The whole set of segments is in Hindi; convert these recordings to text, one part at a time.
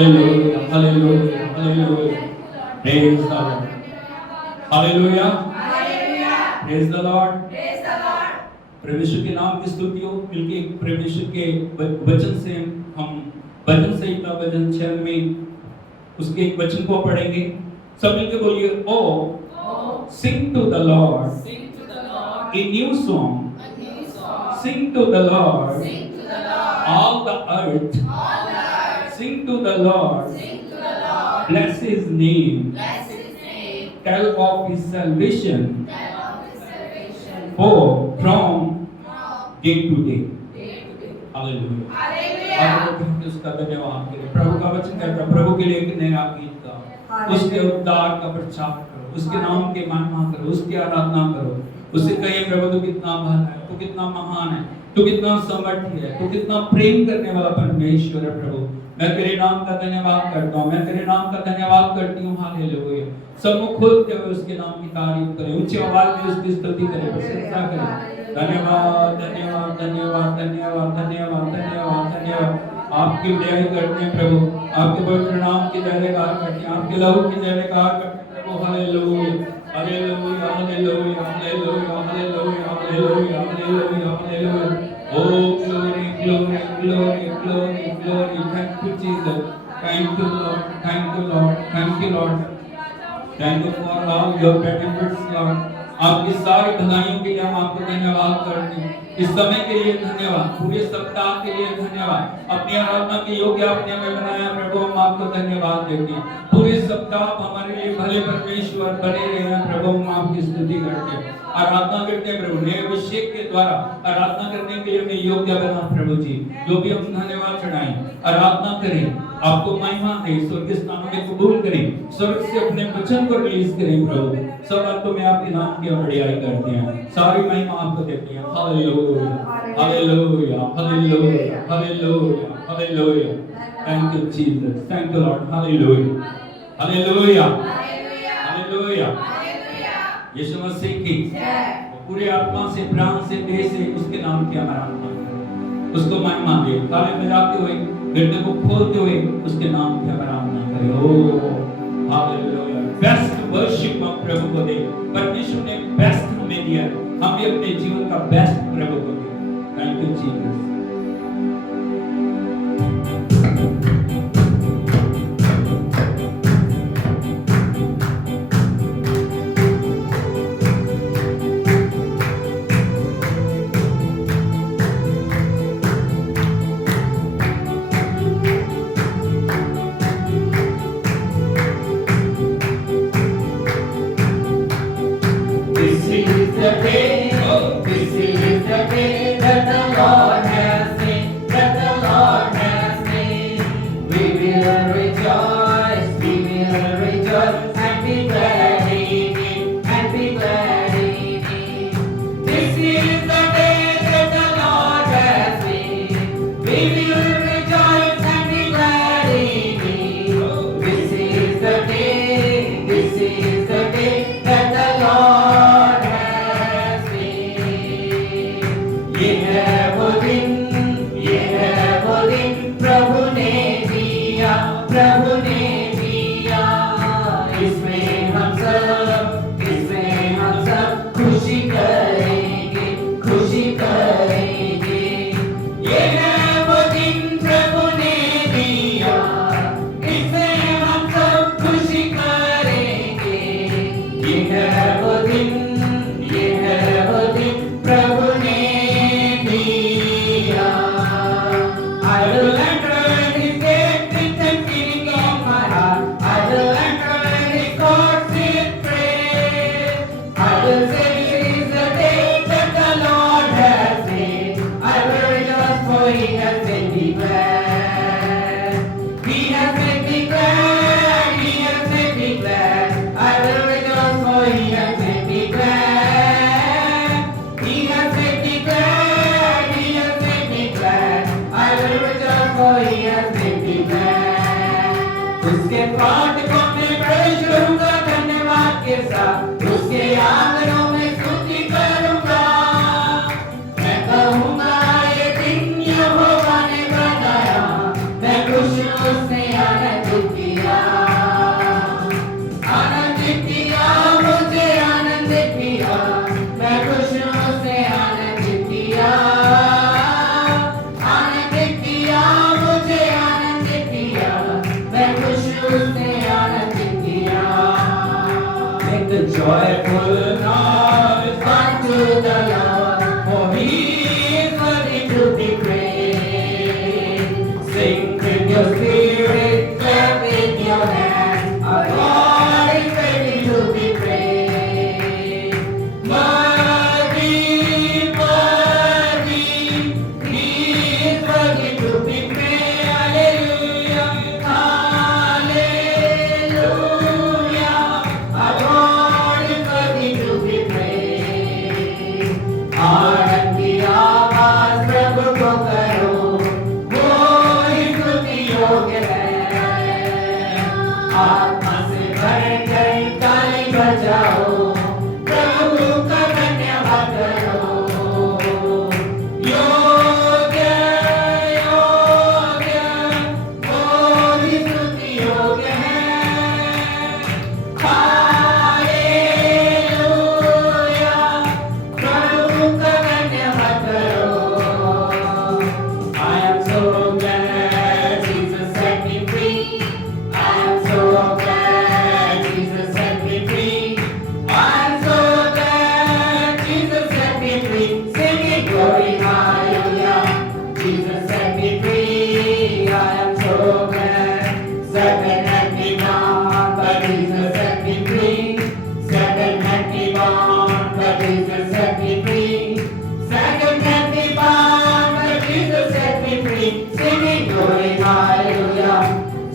Hallelujah, hallelujah, hallelujah. Praise the Lord. Hallelujah. Praise the Lord. परमेश्वर के नाम की स्तुति हो। मिलके परमेश्वर के वचन से हम भजन संहिता भजन 96 उसके एक वचन को पढ़ेंगे। सब मिलके बोलिए, ओ sing to the Lord a new song, sing to the Lord all the earth, sing to the Lord, bless his name, tell of his salvation, for from day to day. Hallelujah. उसका धन्यवाद करें। प्रभु का वचन कहता है, प्रभु के लिए एक नया गीत गाओ, उसके उद्धार का प्रचार करो, उसके नाम की महिमा करो, उसकी आराधना करो। उससे कहिए, प्रभु तू कितना भला है, तू कितना महान है, तू कितना समर्थी है, तू कितना प्रेम करने वाला परमेश्वर है। प्रभु मैं तेरे नाम का धन्यवाद करता हूँ, मैं तेरे नाम का धन्यवाद करती हूँ। हालेलुया। सब मुख खोलते हुए उसके नाम की तारीफ करें, ऊंची आवाज में उसकी स्तुति करें, प्रशंसा करें। धन्यवाद धन्यवाद धन्यवाद धन्यवाद धन्यवाद धन्यवाद धन्यवाद। आपकी दया करते हैं प्रभु, आपके पवित्र नाम की जयकार करते हैं, आपके लहू की जयकार करते हैं प्रभु। Hallelujah hallelujah hallelujah hallelujah hallelujah hallelujah hallelujah hallelujah. Oh glory glory glory glory glory. Thank you Jesus, thank you Lord, thank you Lord, thank you Lord, thank you for all your benefits Lord। आपकी सारी भलाइयों के लिए हम आपको धन्यवाद करते हैं। इस समय के लिए धन्यवाद, पूरे सप्ताह के लिए धन्यवाद। अपनी आराधना के योग्य आपने हमें बनाया प्रभु, हम आपको धन्यवाद देते हैं। पूरे सप्ताह हमारे लिए भले परमेश्वर बने रहे हैं प्रभु, हम आपकी स्तुति करते हैं, आराधना करते हैं प्रभु। नए अभिषेक के द्वारा आराधना करने के लिए हमें योग्य बना प्रभु जी। जो भी हम धन्यवाद चढ़ाएं, आराधना करें, आपको महिमा दें, स्वर्ग स्थानों में कबूल करें, स्वर्ग से अपने वचन को रिलीज करें प्रभु। सब बातों में आपके नाम की बढ़ियाई करते हैं, सारी महिमा आपको देते हैं। Hallelujah hallelujah hallelujah hallelujah hallelujah. Thank you Jesus, thank you Lord. Hallelujah hallelujah hallelujah. यीशु मसीह की पूरे आत्मा से, प्राण से, देह से उसके नाम की आराधना करें, उसको महिमा दे। ताली बजाते हुए, हृदय को खोलते हुए उसके नाम की आराधना करें। ओ हालेलुया। बेस्ट वर्शिप हम प्रभु को दे। परमेश्वर ने बेस्ट हमें दिया, हम भी अपने जीवन का बेस्ट प्रभु को दे। Thank you Jesus. उसने उसने आनंदित किया, आनंदित किया, मुझे आनंदित किया, मैं खुश हूँ उसने आनंदित किया, आनंदित किया, मुझे आनंदित किया, मैं खुश हूँ उसने आनंदित किया। Make a joyful noise Unto the Lord, for He He is worthy to be praised. sing With your spirit, clap with your hands, our Lord is ready to be praised. Worthy, worthy, He is worthy to be praised. Hallelujah, hallelujah, our Lord is worthy to be praised. आनंद की आवाज प्रभु को करो, वो ही स्तुति योग्य है। आत्मा से भरकर ताली बजाओ, प्रभु का धन्यवाद करो। योग्य, योग्य, वो ही स्तुति योग्य है। हालेलुया, प्रभु का धन्यवाद करो। I am so glad Jesus set me free. I am so glad Jesus set me free. I am so glad Jesus set me free. Singing glory, hallelujah. Jesus set me free. I am so glad. Satan had me bound, but Jesus set me free. Satan had me bound, but Jesus set me free. Satan had me bound, but Jesus set me free. Singing glory, hallelujah.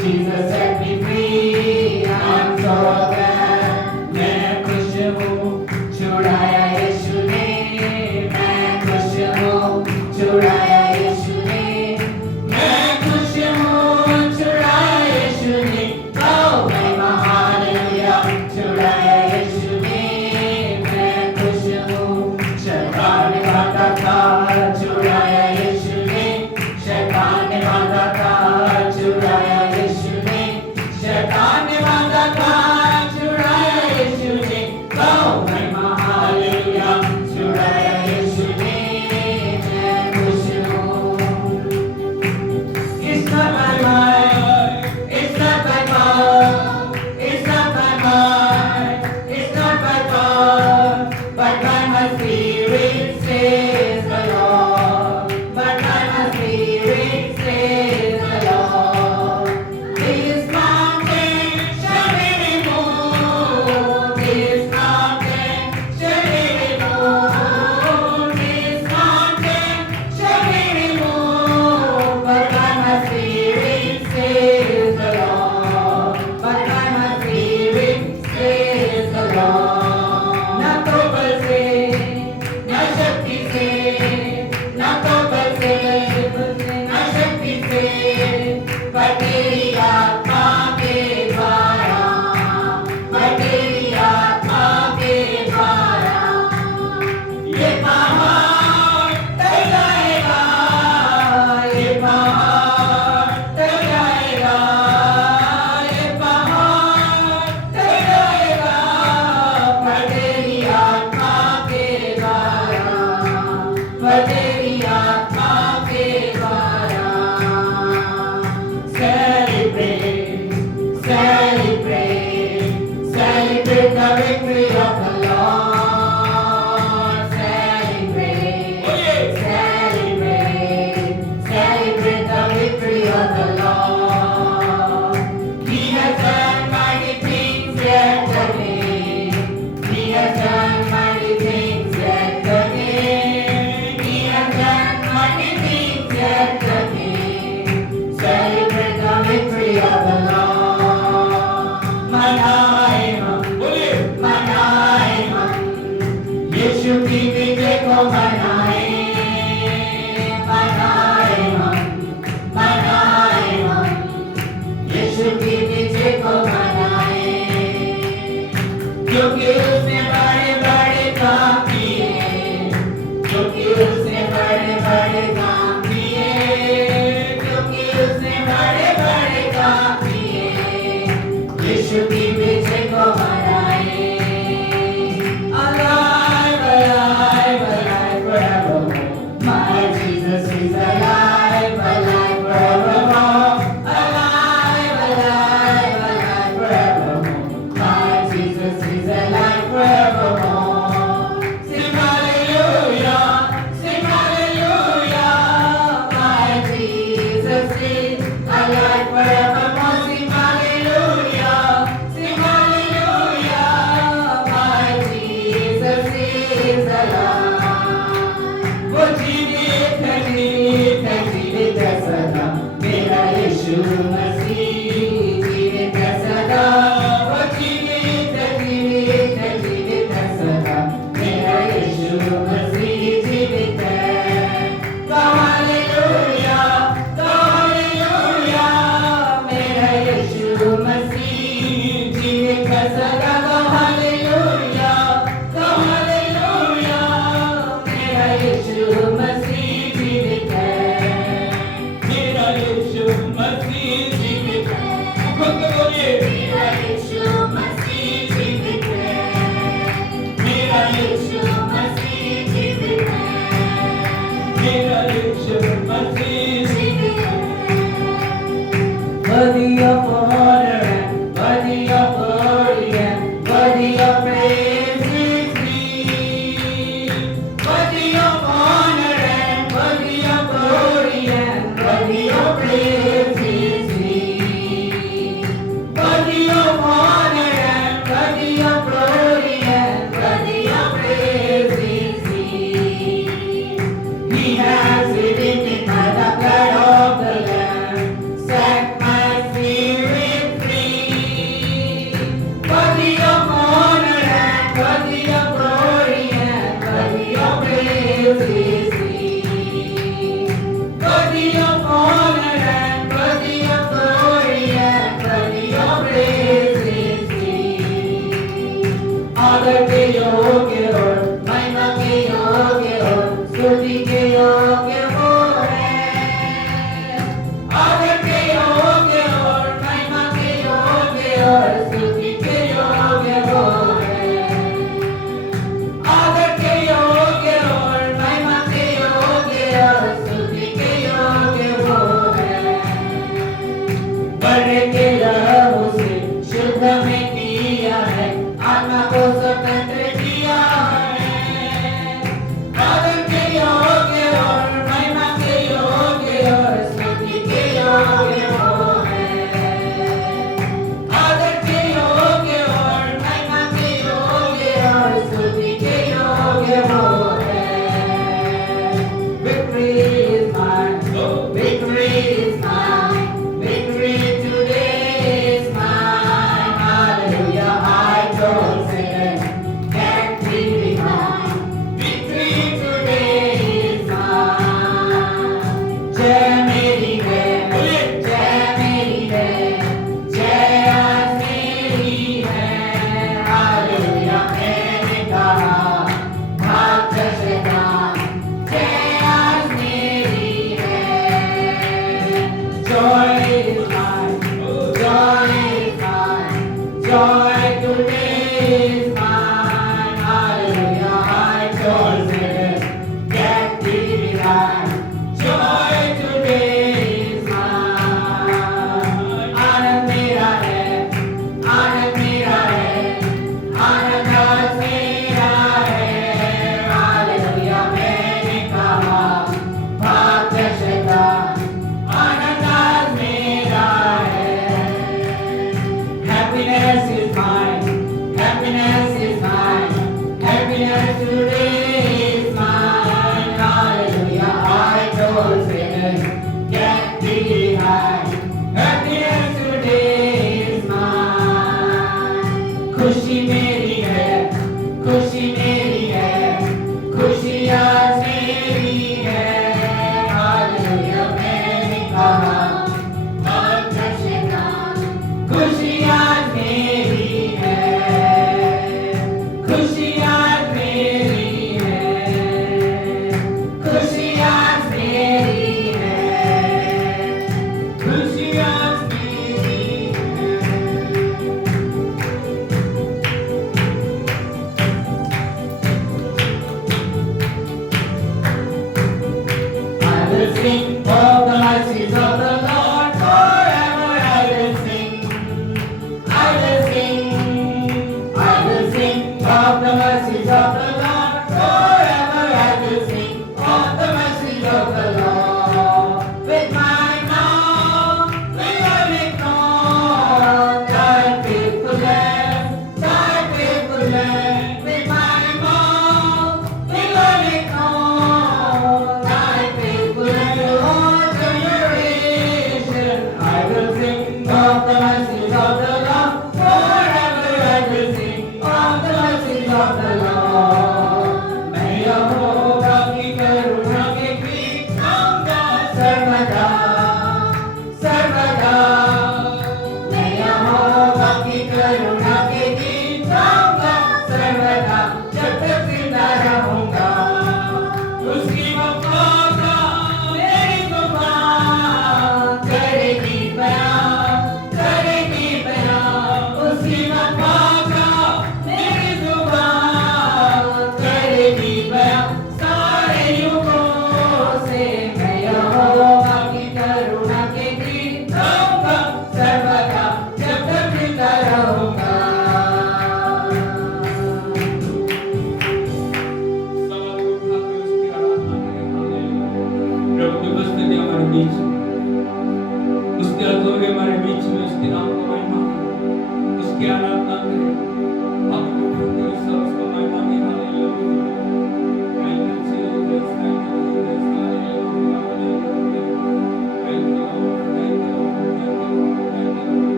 Jesus set me free. I am so glad. मैं खुश हूँ, छुड़ाया यीशु ने। मैं खुश हूँ, छुड़ाया यीशु ने। मैं खुश हूँ, छुड़ाया यीशु ने। गाओ महिमा हालेलुया, छुड़ाया यीशु ने। मैं खुश हूँ, शैतान ने बांधा था, छुड़ाया यीशु ने। शैतान ने बांधा था, छुड़ाया यीशु ने। शैतान ने बांधा था, छुड़ाया यीशु ने। गाओ महिमा हालेलुया, छुड़ाया यीशु ने। मैं खुश हूँ। It's not by might, it's not by power, it's not by might, it's not by power, but by my spirit says the Lord. But by my spirit says the Lord. This mountain shall be removed. This mountain shall be removed. This mountain shall be removed. But by my spirit says the Lord. But by my spirit says the Lord. ना तो बल से, ना शक्ति से, ना तो बल से, ना शक्ति से, पर तेरी आत्मा के द्वारा, पर तेरी आत्मा के द्वारा। ये पहाड़ टल जाएगा, ये पहाड़ टल जाएगा, ये पहाड़ टल जाएगा, पर तेरी आत्मा के द्वारा, पर तेरी आत्मा के द्वारा। Celebrate यीशु की विजय को मनाए Alive, alive, alive forevermore My Jesus is alive, alive forevermore Alive, alive, alive forevermore My Jesus is alive forevermore Sing hallelujah, sing hallelujah My Jesus is alive forevermore Sing hallelujah, sing hallelujah My Jesus is alive वो जीवित है सदा मेरा यीशु मसीह जीवित है सदा वो जीवित है सदा मेरा यीशु मसीह जीवित है हालेलुया मेरा यीशु मसीह जीवित है सदा हालेलुया मेरा यीशु मसीह जीवित है मेरा यीशु मसीह जीवित है खुद बोलिए मेरा यीशु मसीह जीवित है मेरा यीशु मसीह जीवित है मेरा यीशु मसीह जीवित है Worthy of honor and worthy of glory and worthy of praise is He. Worthy of honor and worthy of glory and worthy of praise is He. Worthy of honor and worthy of glory and worthy of praise is He. He has redeemed me by the blood of the Lamb, set my spirit free. Worthy of honor and worthy of glory and worthy of praise is He. Worthy of honor and worthy of glory and worthy of praise is He. आदर के योग्य और महिमा के योग्य और स्तुति के योग्य वो है आदर के योग्य और महिमा के योग्य और स्तुति के योग्य वो है आदर के योग्य और महिमा के योग्य और स्तुति के योग्य वो है बड़े के लहू से शुद्ध में किया है आत्मा को स्वतंत्र किया है आदर के योग्य और महिमा के योग्य और स्तुति के योग्य वो है आदर के योग्य और महिमा के योग्य और स्तुति के योग्य वो है Victory is mine, victory is mine, victory today is mine, hallelujah.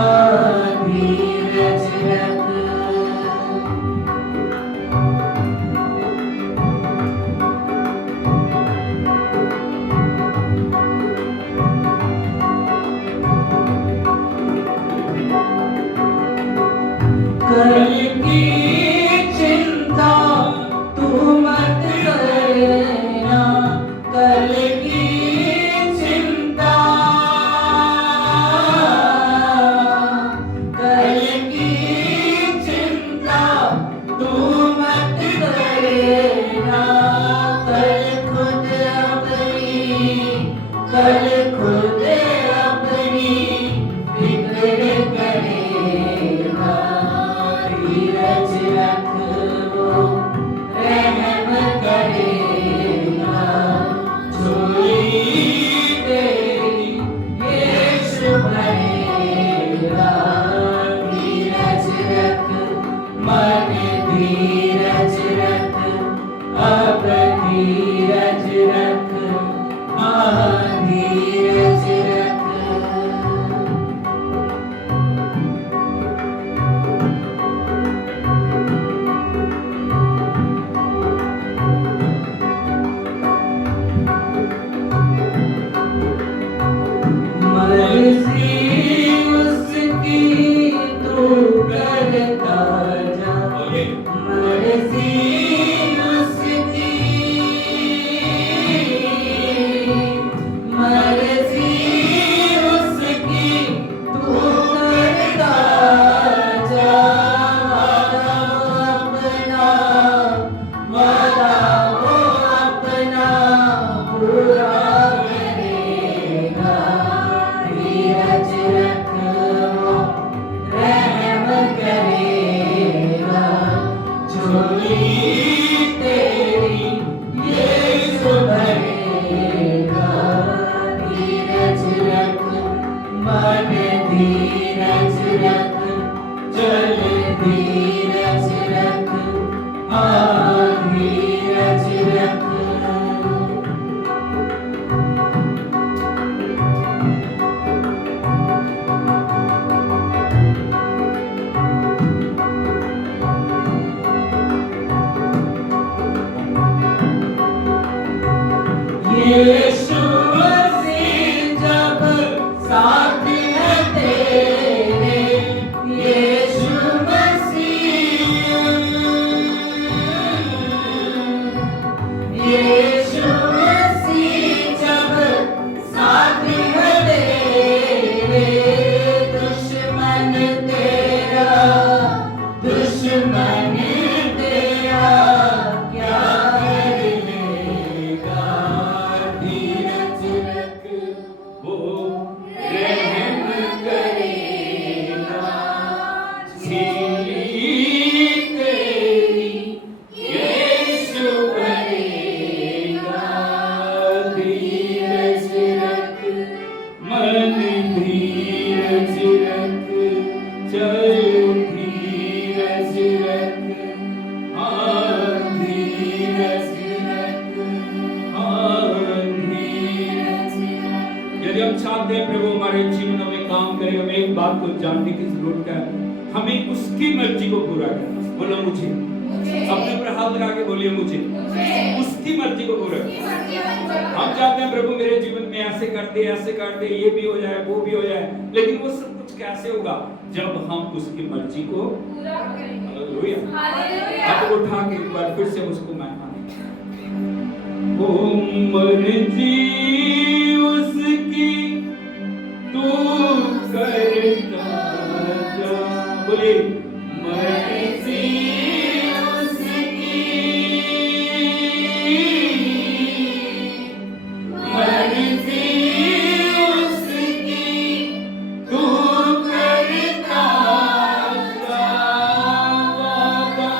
हाँ धीरज रख। कल की चिंता तू मत करना, कल की चिंता, कल की चिंता तू मत करना, कल खुद अपनी फिक्र करेगा। धीरज रख वो रहम करेगा, झोली तेरी यीशु भरेगा। धीरज रख मन धीरज रख, अब धीरज रख, हाँ धीरज रख। मर्जी उसकी तू करता जा, मर्जी उसकी, मर्जी उसकी तू करता जा। वादा वो अपना पूरा करेगा। धीरज रख वो रहम करेगा, झोली तेरी यीशु भरेगा। धीरज रख मन धीरज रख, चल धीरज रख, हाँ धीरज रख। यीशु मसीह जब साथ है तेरे, यीशु मसीह, यीशु मसीह जब साथ है तेरे, दुश्मन तेरा, दुश्मन तेरा क्या कर लेगा। धीरज रख वो रहम करेगा, झोली तेरी यीशु भरेगा। धीरज रख मन धीरज रख, चल धीरज रख, हाँ धीरज रख, हाँ धीरज रख। यदि हम चाहते हैं प्रभु हमारे जीवनों में काम करे, हमें एक बात को जानने की जरूरत है, हमें उसकी मर्जी को पूरा करना। बोलो मुझे, अपने ऊपर हाथ लगा के बोलिए मुझे उसकी मर्जी को पूरा करना। हम चाहते हैं प्रभु मेरे जीवन में ऐसे कर दे, ये भी हो जाए, वो भी हो जाए, लेकिन वो सब कुछ कैसे होगा जब हम उसकी मर्जी को पूरा करेंगे। हालेलुया। हाथ उठा के एक बार फिर से उसको महिमा दें। वो मर्जी उसकी तू करता जा, बोलिए मर्जी उसकी, मर्जी उसकी तू करता जा। वादा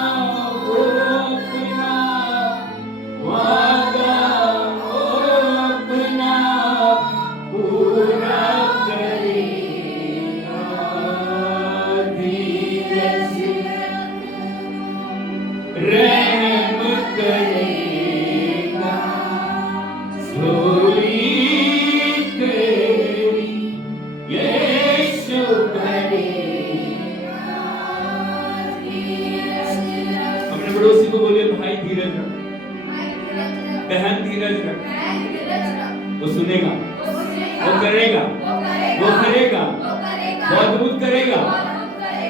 वो अपना, वादा वो अपना पूरा करेगा। धीरज पड़ोसी को बोले भाई धीरज रख, बहन धीरज रख, वो सुनेगा, वो करेगा, वो करेगा, वो अद्भुत करेगा,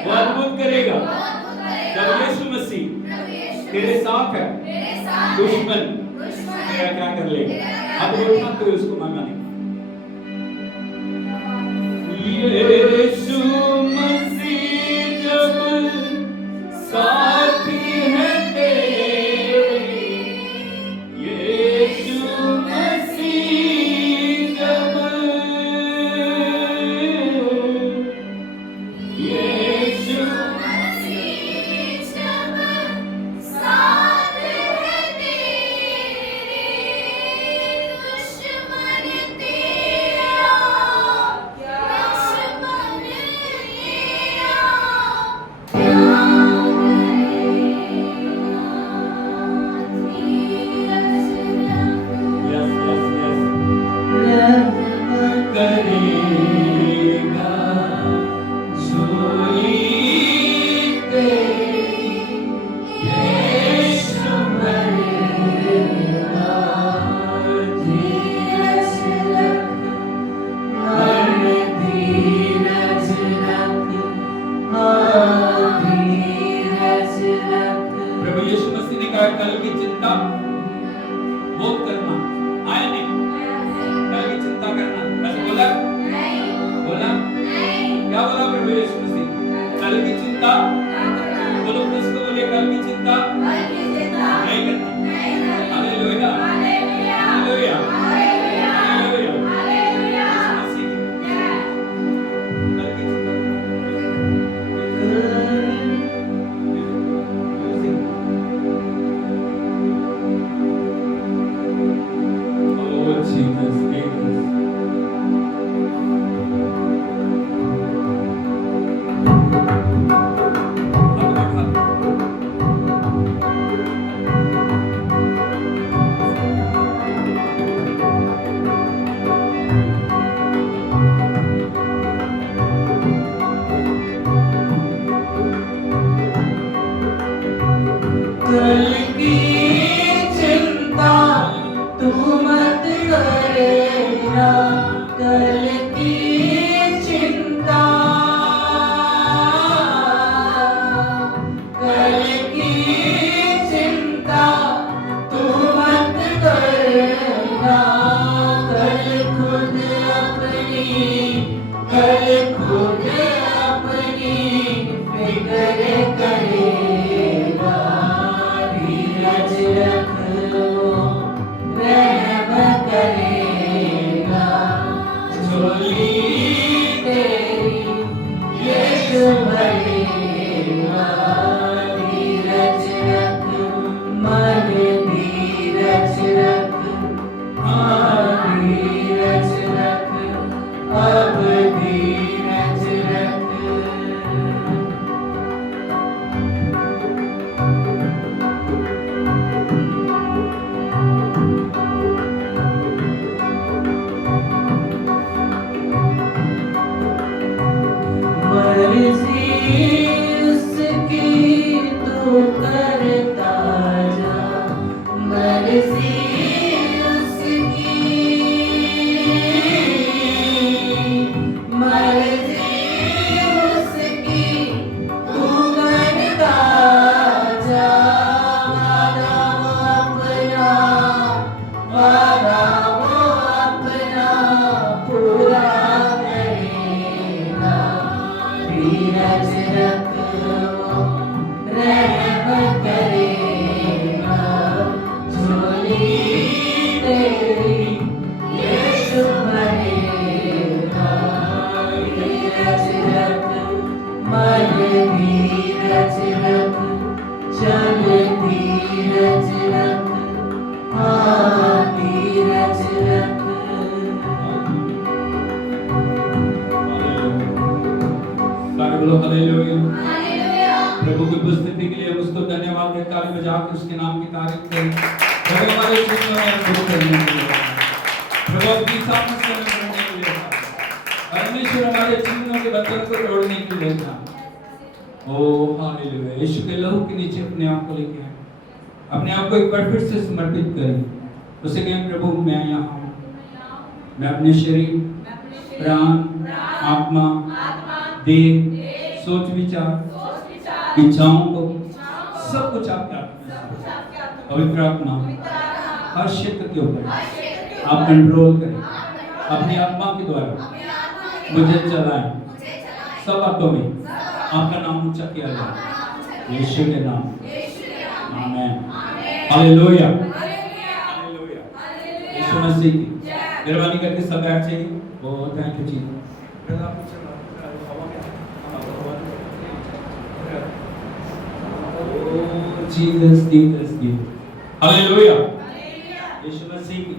वो अद्भुत करेगा। जब यीशु मसीह तेरे साथ है, दुश्मन तेरा क्या कर लेगा? अब उठना तो उसको मांगने यीशु मसीह जब साथी है तेरे, यीशु मसीह जब, यीशु करेगा झोली तेरी, यीशु भरेगा धीरज रख, मन धीरज रख, धीरज रख। प्रभु यीशु मसीह ने कहा कल की चिंता बहुत करना, आए नहीं कल की चिंता करना, ऐसा बोला? बोला? क्या बोला प्रभु यीशु मसीह? कल की चिंता, बोलो उसको, बोले कल की चिंता नहीं करनी। Hallelujah, hallelujah, hallelujah. यीशु मसीह कल की चिंता, oh Jesus, Jesus। कल की चिंता तू मत करना, कल की चिंता, कल की चिंता तू मत करना, कल खुद अपनी, कल खुद अपनी फिक्र करेगा, धीरज रख लो, रहम करेगा झोली तेरी, यीशु भरेगा धीरज रख, मन धीरज रख, धीरज रख, अब धीरज रख। मर्जी उसकी तू करता जा, मर्जी उसकी, मर्जी उसकी तू करता जा, वादा वो अपना, वादा वो अपना पूरा करेगा, धीरज रख लो, रहम करेगा झोली तेरी, यीशु भरेगा धीरज रख, मन धीरज रख, चल धीरज रख, धीरज रख। बोलो हालेलुया। प्रभु की उपस्थिति के लिए उसको धन्यवाद दें, ताली बजा के उसके नाम की तारीफ करें। प्रभु हमारे जीवन में अद्भुत करने के लिए, प्रभु अपनी सामर्थ से करने के लिए, परमेश्वर हमारे जीवनों के बंधन को तोड़ने के लिए था। ओ हालेलुया। यीशु के लहू के नीचे अपने आप को लेके आए। अपने आप को एक बार फिर से समर्पित करें। उसे कहें प्रभु मैं यहाँ हूँ, मैं अपने शरीर, प्राण, आत्मा, देह, सोच विचार, इच्छाओं को सब कुछ आपके हाथ में, पवित्र आत्मा हर क्षेत्र के ऊपर आप कंट्रोल करें, अपनी आत्मा के द्वारा मुझे चलाएं, सब बातों में आपका नाम ऊंचा किया जाए, यीशु के नाम, आमीन, हालेलुया, हालेलुया, यीशु मसीह की मेहरबानी करके सब बैठ जाइए। बहुत थैंक यू जी। जीसस जीसस जी, हालेलुया, यीशु मसीह की।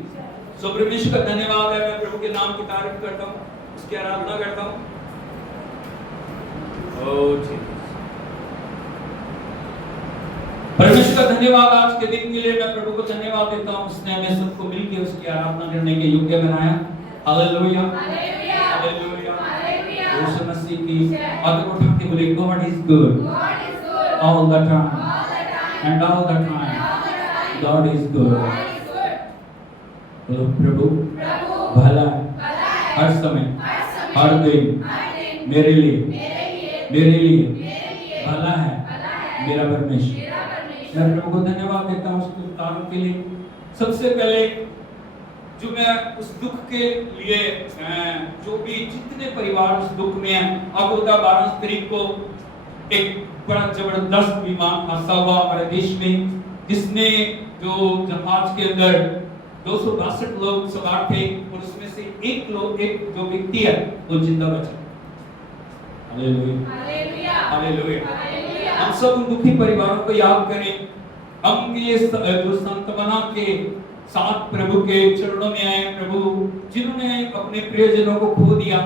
सो परमेश्वर का धन्यवाद है, मैं प्रभु के नाम की तारीफ करता हूँ, उसकी आराधना करता हूँ। परमेश्वर का धन्यवाद आज के दिन के लिए, मैं प्रभु को धन्यवाद देता हूँ, उसने हमें सबको मिलकर उसकी आराधना करने के योग्य बनाया। हालेलुया, हालेलुया, यीशु मसीह की आदर उठा के बोले God is good all the time and all the time God is good. बोलो प्रभु भला है हर समय हर दिन मेरे लिए भला है मेरा परमेश्वर। मैं प्रभु को धन्यवाद देता हूँ उसके उपकारों के लिए। सबसे पहले जो मैं उस दुख के लिए जो भी जितने परिवार उस दुख में हैं, अब 12 तारीख को एक बड़ा जबरदस्त विमान हादसा हुआ हमारे देश में, जिसमें जो जहाज के अंदर 262 लोग सवार थे और उसमें से एक जो व्यक्ति है वो जिंदा बचा। Hallelujah, hallelujah. हम सब उन दुखी परिवारों को याद करें। हम ये जो सांत्वना के साथ प्रभु के चरणों में आए, प्रभु जिन्होंने अपने प्रियजनों को खो दिया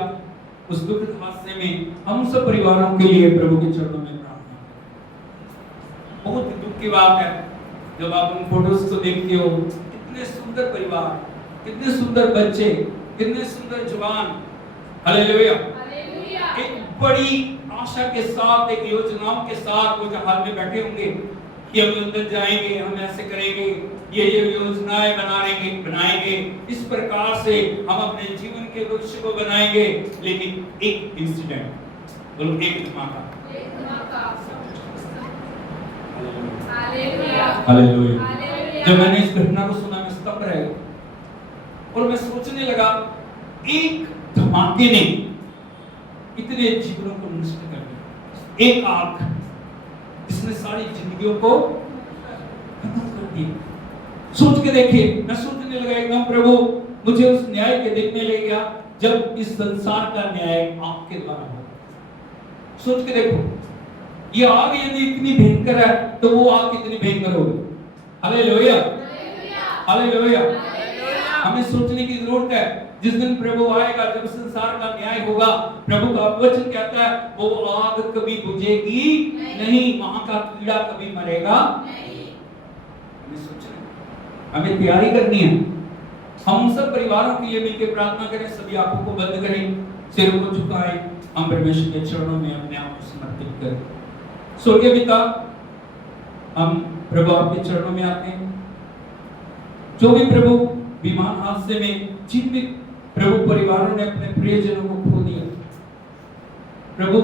उस दुख हादसे में, हम सब परिवारों के लिए प्रभु के चरणों में प्रार्थना करें। बहुत दुख की बात है जब आप उन फोटोज को देखते हो, कितने सुंदर परिवार, कितने सुंदर बच्चे, कितने सुंदर जवान। हालेलुया, एक बड़ी आशा के साथ, एक योजनाओं के साथ वो जहाज में बैठे होंगे कि हम लंदन जाएंगे, हम ऐसे करेंगे, ये योजनाएं बनाएंगे, इस प्रकार से हम अपने जीवन के लक्ष्य को बनाएंगे। लेकिन एक इंसिडेंट, बोलो एक धमाका, हालेलुया। जब मैंने इस घटना को सुना मैं स्तब्ध रह गया और मैं सोचने लगा, एक धमाके ने इतने जीवनों को नष्ट कर दिया, एक आग जिसने सारी जिंदगियों को खत्म कर दिया। सोच के देखिए, मैं सोचने लगा एकदम प्रभु मुझे उस न्याय के दिन में ले गया जब इस संसार का न्याय आपके द्वारा होगा। सोच के देखो, ये आग यदि इतनी भयंकर है तो वो आग कितनी भयंकर होगी। Hallelujah, hallelujah. हमें सोचने की जरूरत है, जिस दिन प्रभु आएगा, जब संसार का न्याय होगा, प्रभु का वचन कहता है वो आग कभी बुझेगी नहीं, वहां का कीड़ा कभी मरेगा नहीं। हमें सोचना, हमें तैयारी करनी है। हम सब परिवारों के लिए मिलकर प्रार्थना करें, सभी आंखों को बंद करें, सिरों को झुकाएं, हम परमेश्वर के चरणों में अपने आप को समर्पित करें। स्वर्गीय पिता, हम प्रभु आपके चरणों में आते हैं। जो भी प्रभु विमान हादसे में जिन भी प्रभु परिवारों ने अपने प्रियजनों को खो दिया, प्रभु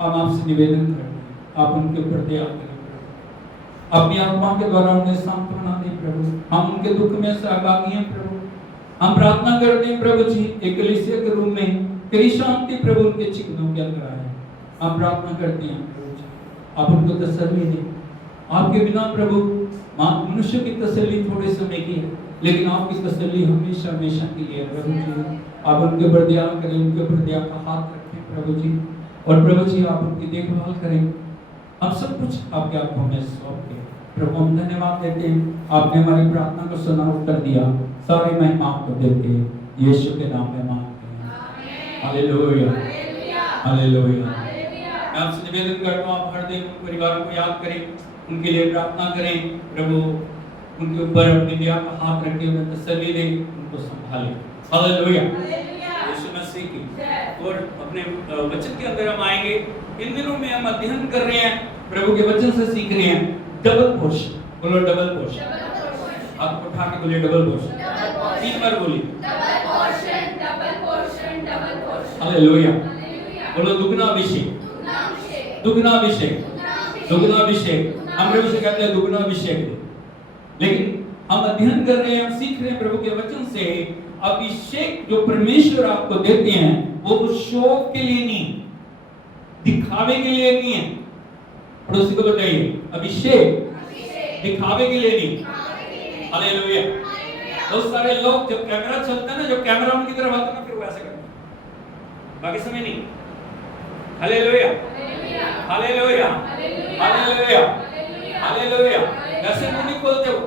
हम आपसे निवेदन करते हैं, आप उनके ऊपर दया करें प्रभु, अपनी आत्मा के द्वारा उन्हें सांत्वना दें प्रभु। हम उनके दुख में सहभागी हैं प्रभु। हम प्रार्थना करते हैं प्रभु जी, एक कलीसिया के रूम में तेरी शांति प्रभु उनके चिकनों के अंदर आए। हम प्रार्थना करते हैं प्रभु जी, आप उनको तसल्ली दें। आपके बिना प्रभु मनुष्य की तसल्ली थोड़े समय की है, लेकिन आपकी तसल्ली हमेशा हमेशा के लिए प्रभु जी। आप उनके ऊपर दया करें, उनके ऊपर दया का हाथ रखें प्रभु जी, और प्रभु जी आप उनकी देखभाल करें। हम सब कुछ आपके हाथों में सौंप के प्रभु हम धन्यवाद देते हैं, आपने हमारी प्रार्थना को सुना, उत्तर दिया। सारी महिमा आपको देते हैं, यीशु के नाम में मांगते हैं, हालेलुया, हालेलुया। मैं आपसे निवेदन करता हूँ, आप हर दिन उन परिवारों को याद करें, उनके लिए प्रार्थना करें प्रभु, उनके ऊपर अपनी दया का हाथ रखें, उन्हें तसल्ली दें, उनको संभालें। हालेलुया, यीशु मसीह की। और अपने वचन के अंदर हम आएंगे। इन दिनों में हम अध्ययन कर रहे हैं, प्रभु के वचन से सीख रहे हैं डबल पोर्शन, बोलो डबल पोर्शन। आप उठा के बोलिए डबल पोर्शन। 3 बार बोलिए हालेलुया। बोलो दुगना अभिषेक, दुगना अभिषेक, दुगना अभिषेक। अंग्रेजी से कहते हैं दुगना अभिषेक। लेकिन हम अध्ययन कर रहे हैं, हम सीख रहे हैं प्रभु के वचन से, अभिषेक जो परमेश्वर आपको देते हैं वो शो के लिए नहीं, दिखावे के लिए नहीं है। पड़ोसी को बताइए अभिषेक दिखावे के लिए नहीं। हालेलुया। बहुत सारे लोग जब कैमरा चलता है ना, जब कैमरा उनकी तरफ आता है ना, फिर वो ऐसे करते हैं, बाकी समय नहीं। Hallelujah, hallelujah, hallelujah, hallelujah. वैसे मुंह नहीं खोलते वो,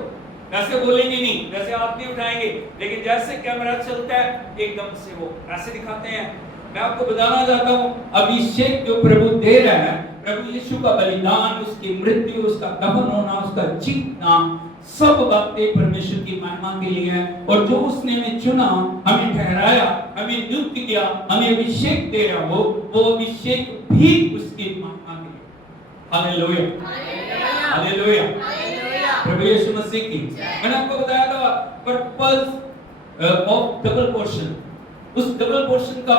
वैसे बोलेंगे नहीं, वैसे हाथ नहीं उठाएंगे, लेकिन जैसे कैमरा चलता है एकदम से वो ऐसे दिखाते हैं। मैं आपको बताना चाहता हूं, अभिषेक जो प्रभु दे रहा है, प्रभु यीशु का बलिदान, उसकी मृत्यु, उसका दफन होना, उसका जीतना, सब बातें परमेश्वर की महिमा के लिए है। और जो उसने हमें चुना, हमें ठहराया, हमें नियुक्त किया, हमें अभिषेक दे रहा हो, वो अभिषेक भी उसकी महिमा के लिए। हालेलुया, हालेलुया, प्रभु यीशु मसीह की। मैंने आपको बताया था पर्पस ऑफ डबल पोर्शन। उस डबल पोर्शन का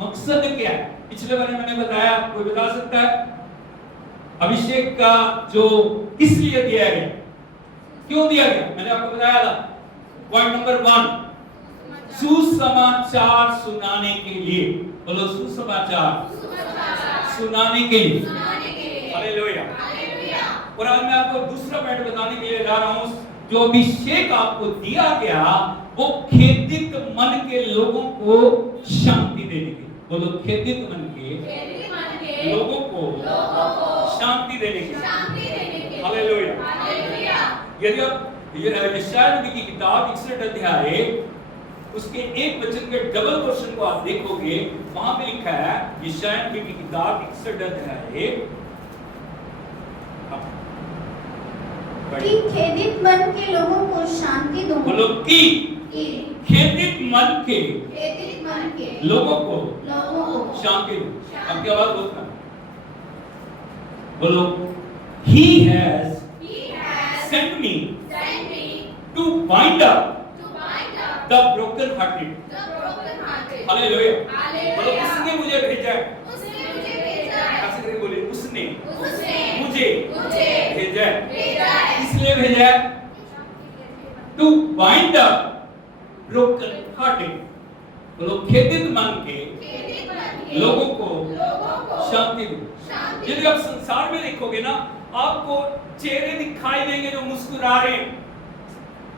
मकसद क्या है? पिछले बार मैंने बताया, कोई बता सकता है? अभिषेक का जो किस लिए दिया गया, क्यों दिया गया? मैंने आपको बताया था पॉइंट नंबर 1, सुसमाचार सुनाने के लिए। बोलो सुसमाचार सुनाने के लिए। हालेलुया। और आज मैं आपको दूसरा पॉइंट बताने के लिए जा रहा हूं। जो अभिषेक आपको दिया गया वो खेदित मन के लोगों को शांति देने के। बोलो खेदित मन के लोगों को शांति देने के। हालेलुया। यदि आप यशायाह नबी की किताब 61 अध्याय उसके 1 वचन के डबल पोर्शन को आप देखोगे, वहां पे लिखा है यशायाह नबी की किताब 61 अध्याय कि खेदित मन के लोगों को शांति दूं। बोलो कि खेदित मन के लोगों को शांति दूं। अब क्या बात बोलता है? बोलो he has sent me to bind up the broken hearted। Hallelujah. बोलो उसने मुझे भेजा है। ऐसे करके बोलिए उसने मुझे भेजा है। इसलिए भेजा है to bind up broken hearted। बोलो खेदित मन के लोगों को शांति दो। यदि आप संसार में देखोगे ना, आपको चेहरे दिखाई देंगे जो मुस्कुरा रहे हैं,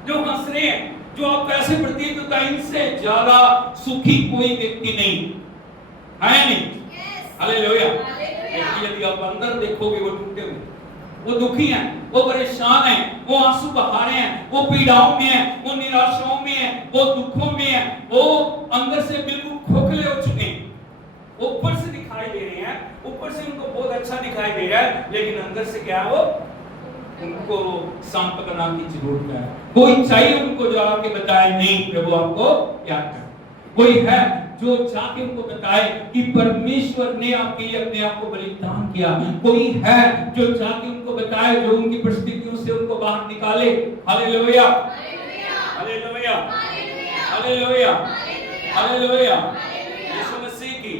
जो हंस रहे हैं, जो आप पैसे प्रतीत होता है, इनसे ज्यादा सुखी कोई व्यक्ति नहीं है, नहीं। हालेलुया। यदि आप अंदर देखोगे वो टूटे हुए, वो दुखी हैं, वो परेशान हैं, वो आंसू बहा रहे हैं, वो पीड़ाओं में हैं, वो निराशाओं में हैं, वो दुखों में हैं, वो अंदर से बिल्कुल खोखले हो चुके हैं। ऊपर से दिखाई दे रहे हैं, ऊपर से उनको बहुत अच्छा दिखाई दे रहा है, लेकिन अंदर से क्या है वो, उनको सांत्वना की जरूरत है। कोई चाहिए उनको जो आके बताए नहीं प्रभु आपको क्या करना। कोई है जो जाके उनको बताए कि परमेश्वर ने आपके लिए अपने आप को बलिदान किया। कोई है जो जाके उनको बताए, जो उनकी परिस्थितियों से उनको बाहर निकाले। Hallelujah, hallelujah, hallelujah, hallelujah. यीशु मसीह की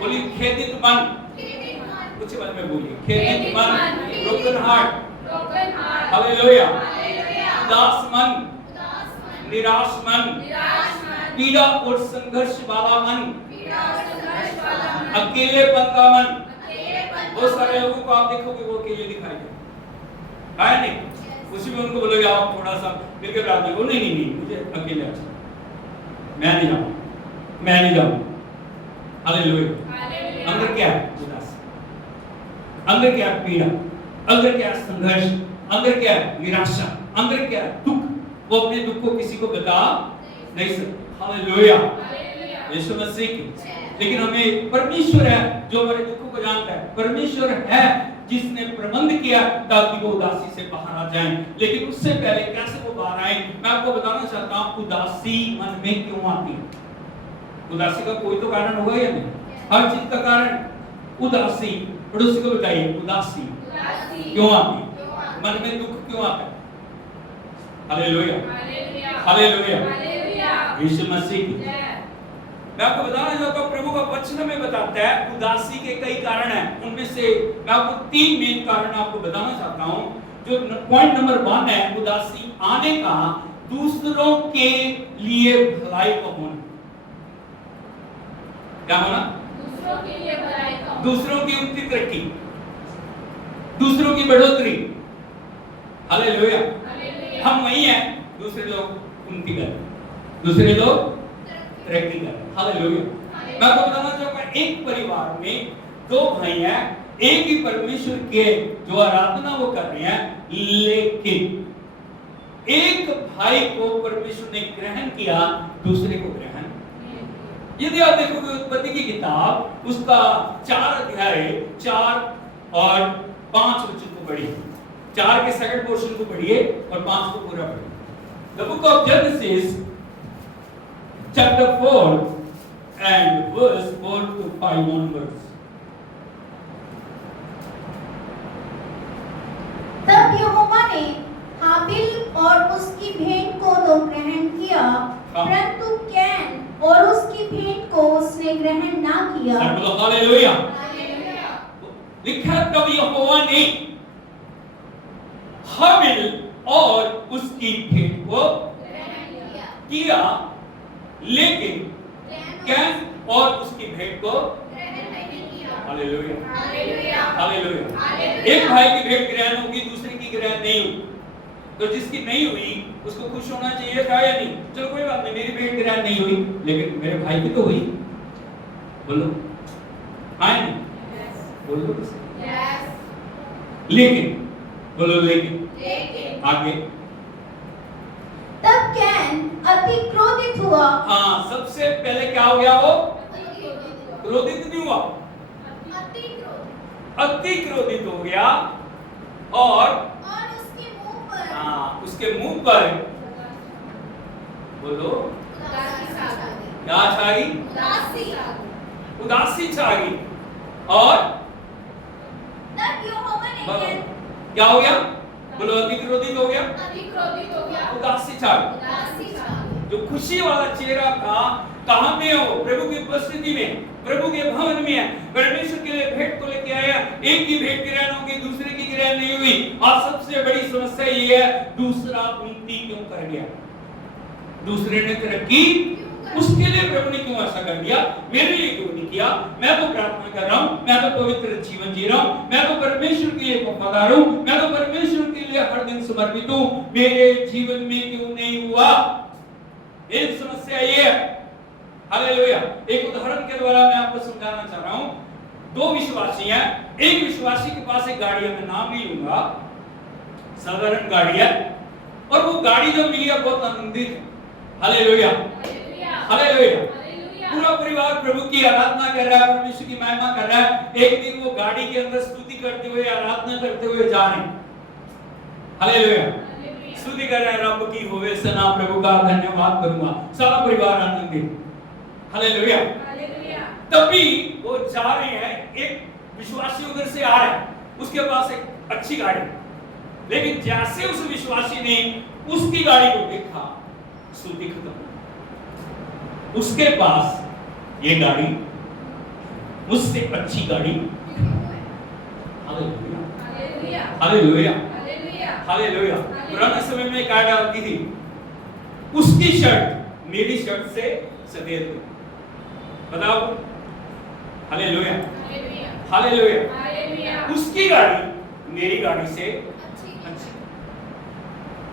बोलिए खेदित मन, कुछ मन में बोलिए खेदित मन, ब्रोकन हार्ट। हालेलुया। उदास मन, निराश मन, पीड़ा और संघर्ष वाला मन, अकेलेपन का मन। बहुत सारे लोगों को आप देखोगे वो अकेले दिखाई देते हैं, नहीं? उसी में उनको बोलोगे आप थोड़ा सा मिलकर रात में, नहीं नहीं नहीं मुझे अकेले अच्छा, मैं नहीं जाऊँ, मैं नहीं जाऊँ। हालेलुया। अंदर क्या है? उदास। अंदर क्या है? पीड़ा। अंदर क्या है? संघर्ष। अंदर क्या है? निराशा। अंदर क्या है? दुख। वो अपने दुख को किसी को बता नहीं सकते। हालेलुया, यीशु मसीह की। लेकिन हमें परमेश्वर है जो हमारे दुखों को जानता है। परमेश्वर है जिसने प्रबंध किया ताकि वो उदासी से बाहर आ जाएं। लेकिन उससे पहले कैसे वो बाहर आए, मैं आपको बताना चाहता हूं। उदासी मन में क्यों आती है? उदासी का कोई तो कारण होगा या नहीं? हर चीज का कारण उदासी। पड़ोसी को बताइए उदासी क्यों आती है? मन में दुख क्यों आता है? हालेलुया, हालेलुया, यीशु मसीह की। मैं आपको बताना चाहता हूँ, प्रभु का वचन में बताता है उदासी के कई कारण हैं। उनमें से मैं आपको 3 मेन कारण आपको बताना चाहता हूँ। जो पॉइंट नंबर 1 है, उदासी आने का दूसरों के लिए भलाई का होना। क्या होना? दूसरों के लिए भलाई का होना, दूसरों की उन्नति, तरक्की, दूसरों की बढ़ोतरी। हालेलुया, हम वही हैं, दूसरे लोग उन्नति करें, दूसरे लोग तरक्की करें। हालेलुया। मैं आपको बताना चाहूंगा, एक परिवार में 2 भाई हैं, एक ही परमेश्वर के जो आराधना वो कर रहे हैं, लेकिन एक भाई को परमेश्वर ने ग्रहण किया, दूसरे को ग्रहण। यदि आप देखोगे उत्पत्ति की किताब, उसका 4 अध्याय 4 और 5 वचन को पढ़िए, 4 के सेकंड पोर्शन को पढ़िए और 5 को पूरा पढ़िए। The book of genesis chapter 4 and verse 4 to 5 onwards. तब यहोवा ने हाबिल और उसकी भेंट को तो ग्रहण किया, परंतु कैन और उसकी भेंट को उसने ग्रहण ना किया। हालेलुया। लिखा, तब यहोवा ने हाबिल और उसकी भेंट को ग्रहण किया, लेकिन कैन और उसकी भेंट को ग्रहण नहीं किया। Hallelujah, hallelujah, hallelujah. एक भाई की भेंट ग्रहण होगी, दूसरे की ग्रहण नहीं होगी। तो जिसकी नहीं हुई उसको खुश होना चाहिए था या नहीं? चलो कोई बात नहीं, मेरी भेंट ग्रहण नहीं हुई, लेकिन मेरे भाई की तो हुई। बोलो हाँ नहीं? बोलो लेकिन, बोलो लेकिन। आगे, तब कैन अति क्रोधित हुआ। हाँ, सबसे पहले क्या हो गया? वो क्रोधित नहीं हुआ, अति क्रोधित हो गया, और उसके मुंह पर, हाँ, उसके मुंह पर, बोलो क्या छा गई? उदासी छा गई। और तब यहोवा ने क्या हो गया? बोलो अति क्रोधित हो गया, उदासी छा गई। जो खुशी वाला चेहरा था, कहां पे हो? प्रभु की उपस्थिति में, प्रभु के भवन में है, परमेश्वर के लिए भेंट को लेके आया। एक की भेंट ग्रहण होगी, दूसरे की ग्रहण नहीं हुई। और सबसे बड़ी समस्या ये है, दूसरा उन्नति क्यों कर गया? दूसरे ने तरक्की, उसके लिए प्रभु ने क्यों ऐसा कर दिया? मेरे लिए क्यों नहीं किया? मैं तो प्रार्थना कर रहा हूं, मैं तो पवित्र जीवन जी रहा हूं, मैं तो परमेश्वर के लिए वफादार हूं, मैं तो परमेश्वर के लिए हर दिन समर्पित हूं, मेरे जीवन में क्यों नहीं हुआ? एक समस्या ये है। हालेलुया। एक उदाहरण के द्वारा मैं आपको समझाना चाह रहा हूं। 2 विश्वासी हैं, एक विश्वासी के पास एक गाड़ी है, मैं नाम नहीं लूंगा, साधारण गाड़ी है, और वो गाड़ी जो मिली है बहुत आनंदित है। Hallelujah, hallelujah. पूरा परिवार प्रभु की आराधना कर रहा है, परमेश्वर की महिमा कर रहा है। एक दिन वो गाड़ी के अंदर स्तुति करते हुए, आराधना करते हुए जा रहे हैं। हालेलुया, स्तुति कर रहे हैं, रब की होवे सना, प्रभु का धन्यवाद करूंगा। सारा परिवार आनंदित। हालेलुया। तभी वो जा रहे हैं, एक विश्वासी उधर से आ रहा है, उसके पास एक अच्छी गाड़ी, लेकिन जैसे उस विश्वासी ने उसकी गाड़ी को देखा, स्तुति खत्म। उसके पास ये गाड़ी, उससे अच्छी गाड़ी। Hallelujah, hallelujah, hallelujah. पुराने समय में क्या डालती थी? उसकी शर्ट मेरी शर्ट से सफेद थी। बताओ, हालेलुया, हालेलुया। उसकी गाड़ी मेरी गाड़ी से अच्छी।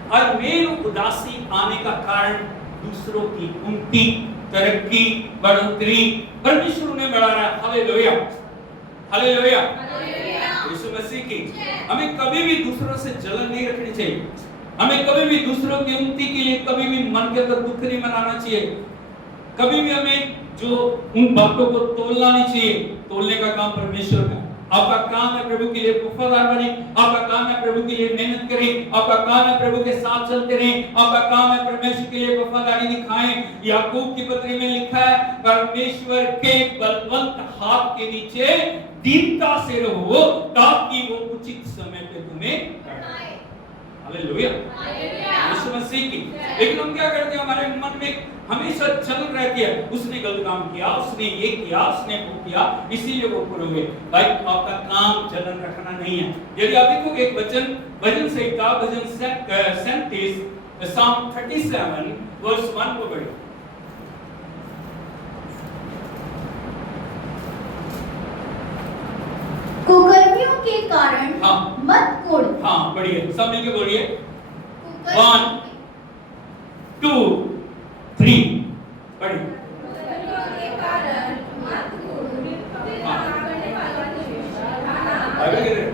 और मेरी उदासी आने का कारण दूसरों की उन्नति, तरक्की, बढ़ोतरी परमेश्वर ने बढ़ा रहा है। हालेलुया, हालेलुया, यीशु मसीह की। हमें कभी भी दूसरों से जलन नहीं रखनी चाहिए। हमें कभी भी दूसरों की उन्नति के लिए कभी भी मन के अंदर दुख नहीं मनाना चाहिए। कभी भी हमें जो उन बातों को तोलना नहीं चाहिए। तोलने का काम परमेश्वर का। आपका काम है प्रभु के लिए वफादार बने, आपका काम है प्रभु के लिए मेहनत करें, आपका काम है प्रभु के साथ चलते रहें, आपका काम है परमेश्वर के लिए वफादारी दिखाएं। याकूब की पत्री में लिखा है, परमेश्वर के बलवंत हाथ के नीचे दीनता से रहो, ताकि वो उचित समय पे तुम्हें बढ़ाए। हालेलुया, यीशु मसीह की। लेकिन हम क्या करते हैं, हमारे मन में हमेशा चल रहती है, उसने गलत काम किया, उसने ये किया, उसने वो किया, इसीलिए वो पूरे हुए। भाई आपका काम जलन रखना नहीं है। यदि आप देखोगे एक भजन से का भजन 37 Psalm 37 verse 1 को पढ़िए। कुकर्मियों के कारण हाँ। मत कुढ़। हाँ पढ़िए, सब मिलके बोलिए। कुकर्मियों 1 2 3 पढ़िए। के कारण मत कुढ़। हाँ। आगे गिरे।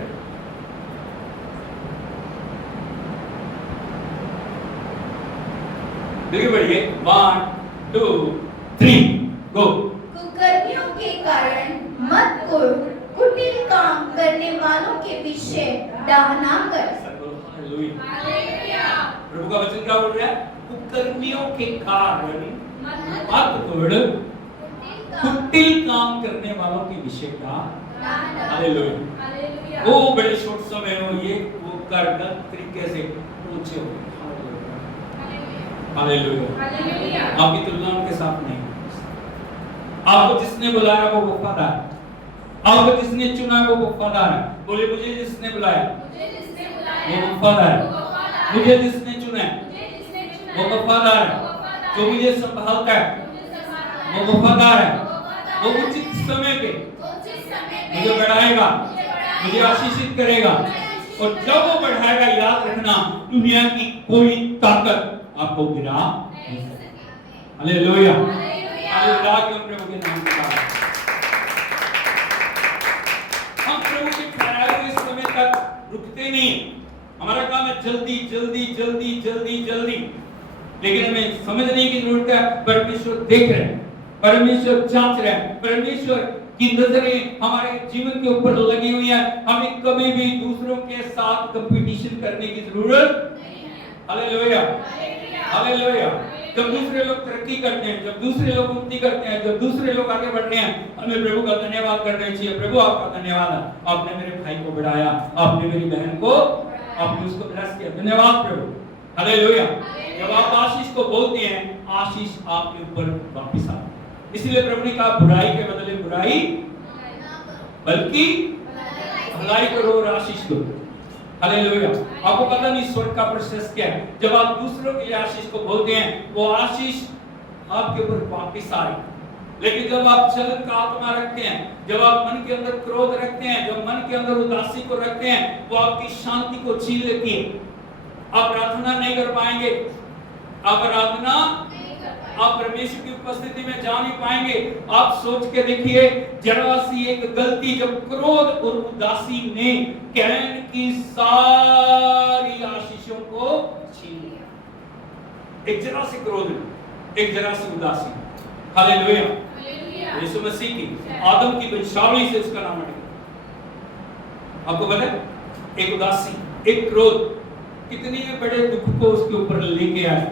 देखिए पढ़िए 1 2 3 गो। कुकर्मियों के कारण मत कुढ़, कुटिल काम करने वालों के विषय डाहना कर। हालेलुया। प्रभु का वचन क्या बोल रहा है? कुकर्मियों के कारण मत कुढ़, कुटिल काम करने वालों के विषय का हालेलुया। वो बड़े शॉर्ट समय हो, ये वो कर गलत तरीके से ऊंचे हो गए। हालेलुया। आपकी तुलना उनके साथ नहीं। आपको जिसने बुलाया वो वफादार है, आपको जिसने चुना वो वफादार है। बोले मुझे जिसने बुलाया वो वफादार है, मुझे जिसने चुना वो वफादार है, जो मुझे संभालता है वो वफादार है, वो उचित समय पे मुझे बढ़ाएगा, मुझे आशीषित करेगा। और जब वो बढ़ाएगा, याद रखना दुनिया की कोई ताकत आपको गिरा नहीं सकती। हालेलुया, हालेलुया के प्रभु के नाम पे हम प्रभु के ठहराए हुए समय तक रुकते नहीं। हमारा काम है जल्दी जल्दी जल्दी जल्दी जल्दी, लेकिन हमें समझने की जरूरत है परमेश्वर देख रहे हैं, परमेश्वर जांच रहे हैं, परमेश्वर की नजरें हमारे जीवन के ऊपर लगी हुई है। हमें कभी भी दूसरों के साथ कंपटीशन करने की जरूरत नहीं है। Hallelujah, hallelujah. जब दूसरे लोग तरक्की करते हैं, जब दूसरे लोग उन्नति करते हैं, जब दूसरे लोग आगे बढ़ते हैं, हमें प्रभु का धन्यवाद करना चाहिए। प्रभु आपका धन्यवाद है, आपने मेरे भाई को बढ़ाया, आपने मेरी बहन को, आपने उसको ब्लेस किया। धन्यवाद प्रभु, हालेलुया। जब आप आशीष को बोलते हैं, आशीष आपके ऊपर वापस आती है। इसलिए प्रभु ने कहा बुराई के बदले बुराई बल्कि भलाई करो और आशीष दो। हालेलुया। आपको पता नहीं स्वर्ग का प्रोसेस क्या है। जब आप दूसरों के लिए आशीष को बोलते हैं, वो आशीष आपके ऊपर वापस आ रही। लेकिन जब आप जलन का आत्मा रखते हैं, जब आप मन के अंदर क्रोध रखते हैं, जब मन के अंदर उदासी को रखते हैं, वो आपकी शांति को छीन लेती है। आप प्रार्थना नहीं कर पाएंगे, आप आराधना, आप परमेश्वर की उपस्थिति में जा नहीं पाएंगे। आप सोच के देखिए, जरा सी एक गलती, जब क्रोध और उदासी ने कैन की सारी आशीषों को छीन लिया। एक जरा सी क्रोध, एक जरा सी उदासी। हालेलुया, यीशु मसीह की आदम की वंशावली से उसका नाम हटेगा। आपको पता है, एक उदासी, एक क्रोध कितने बड़े दुख को उसके ऊपर लेके आए।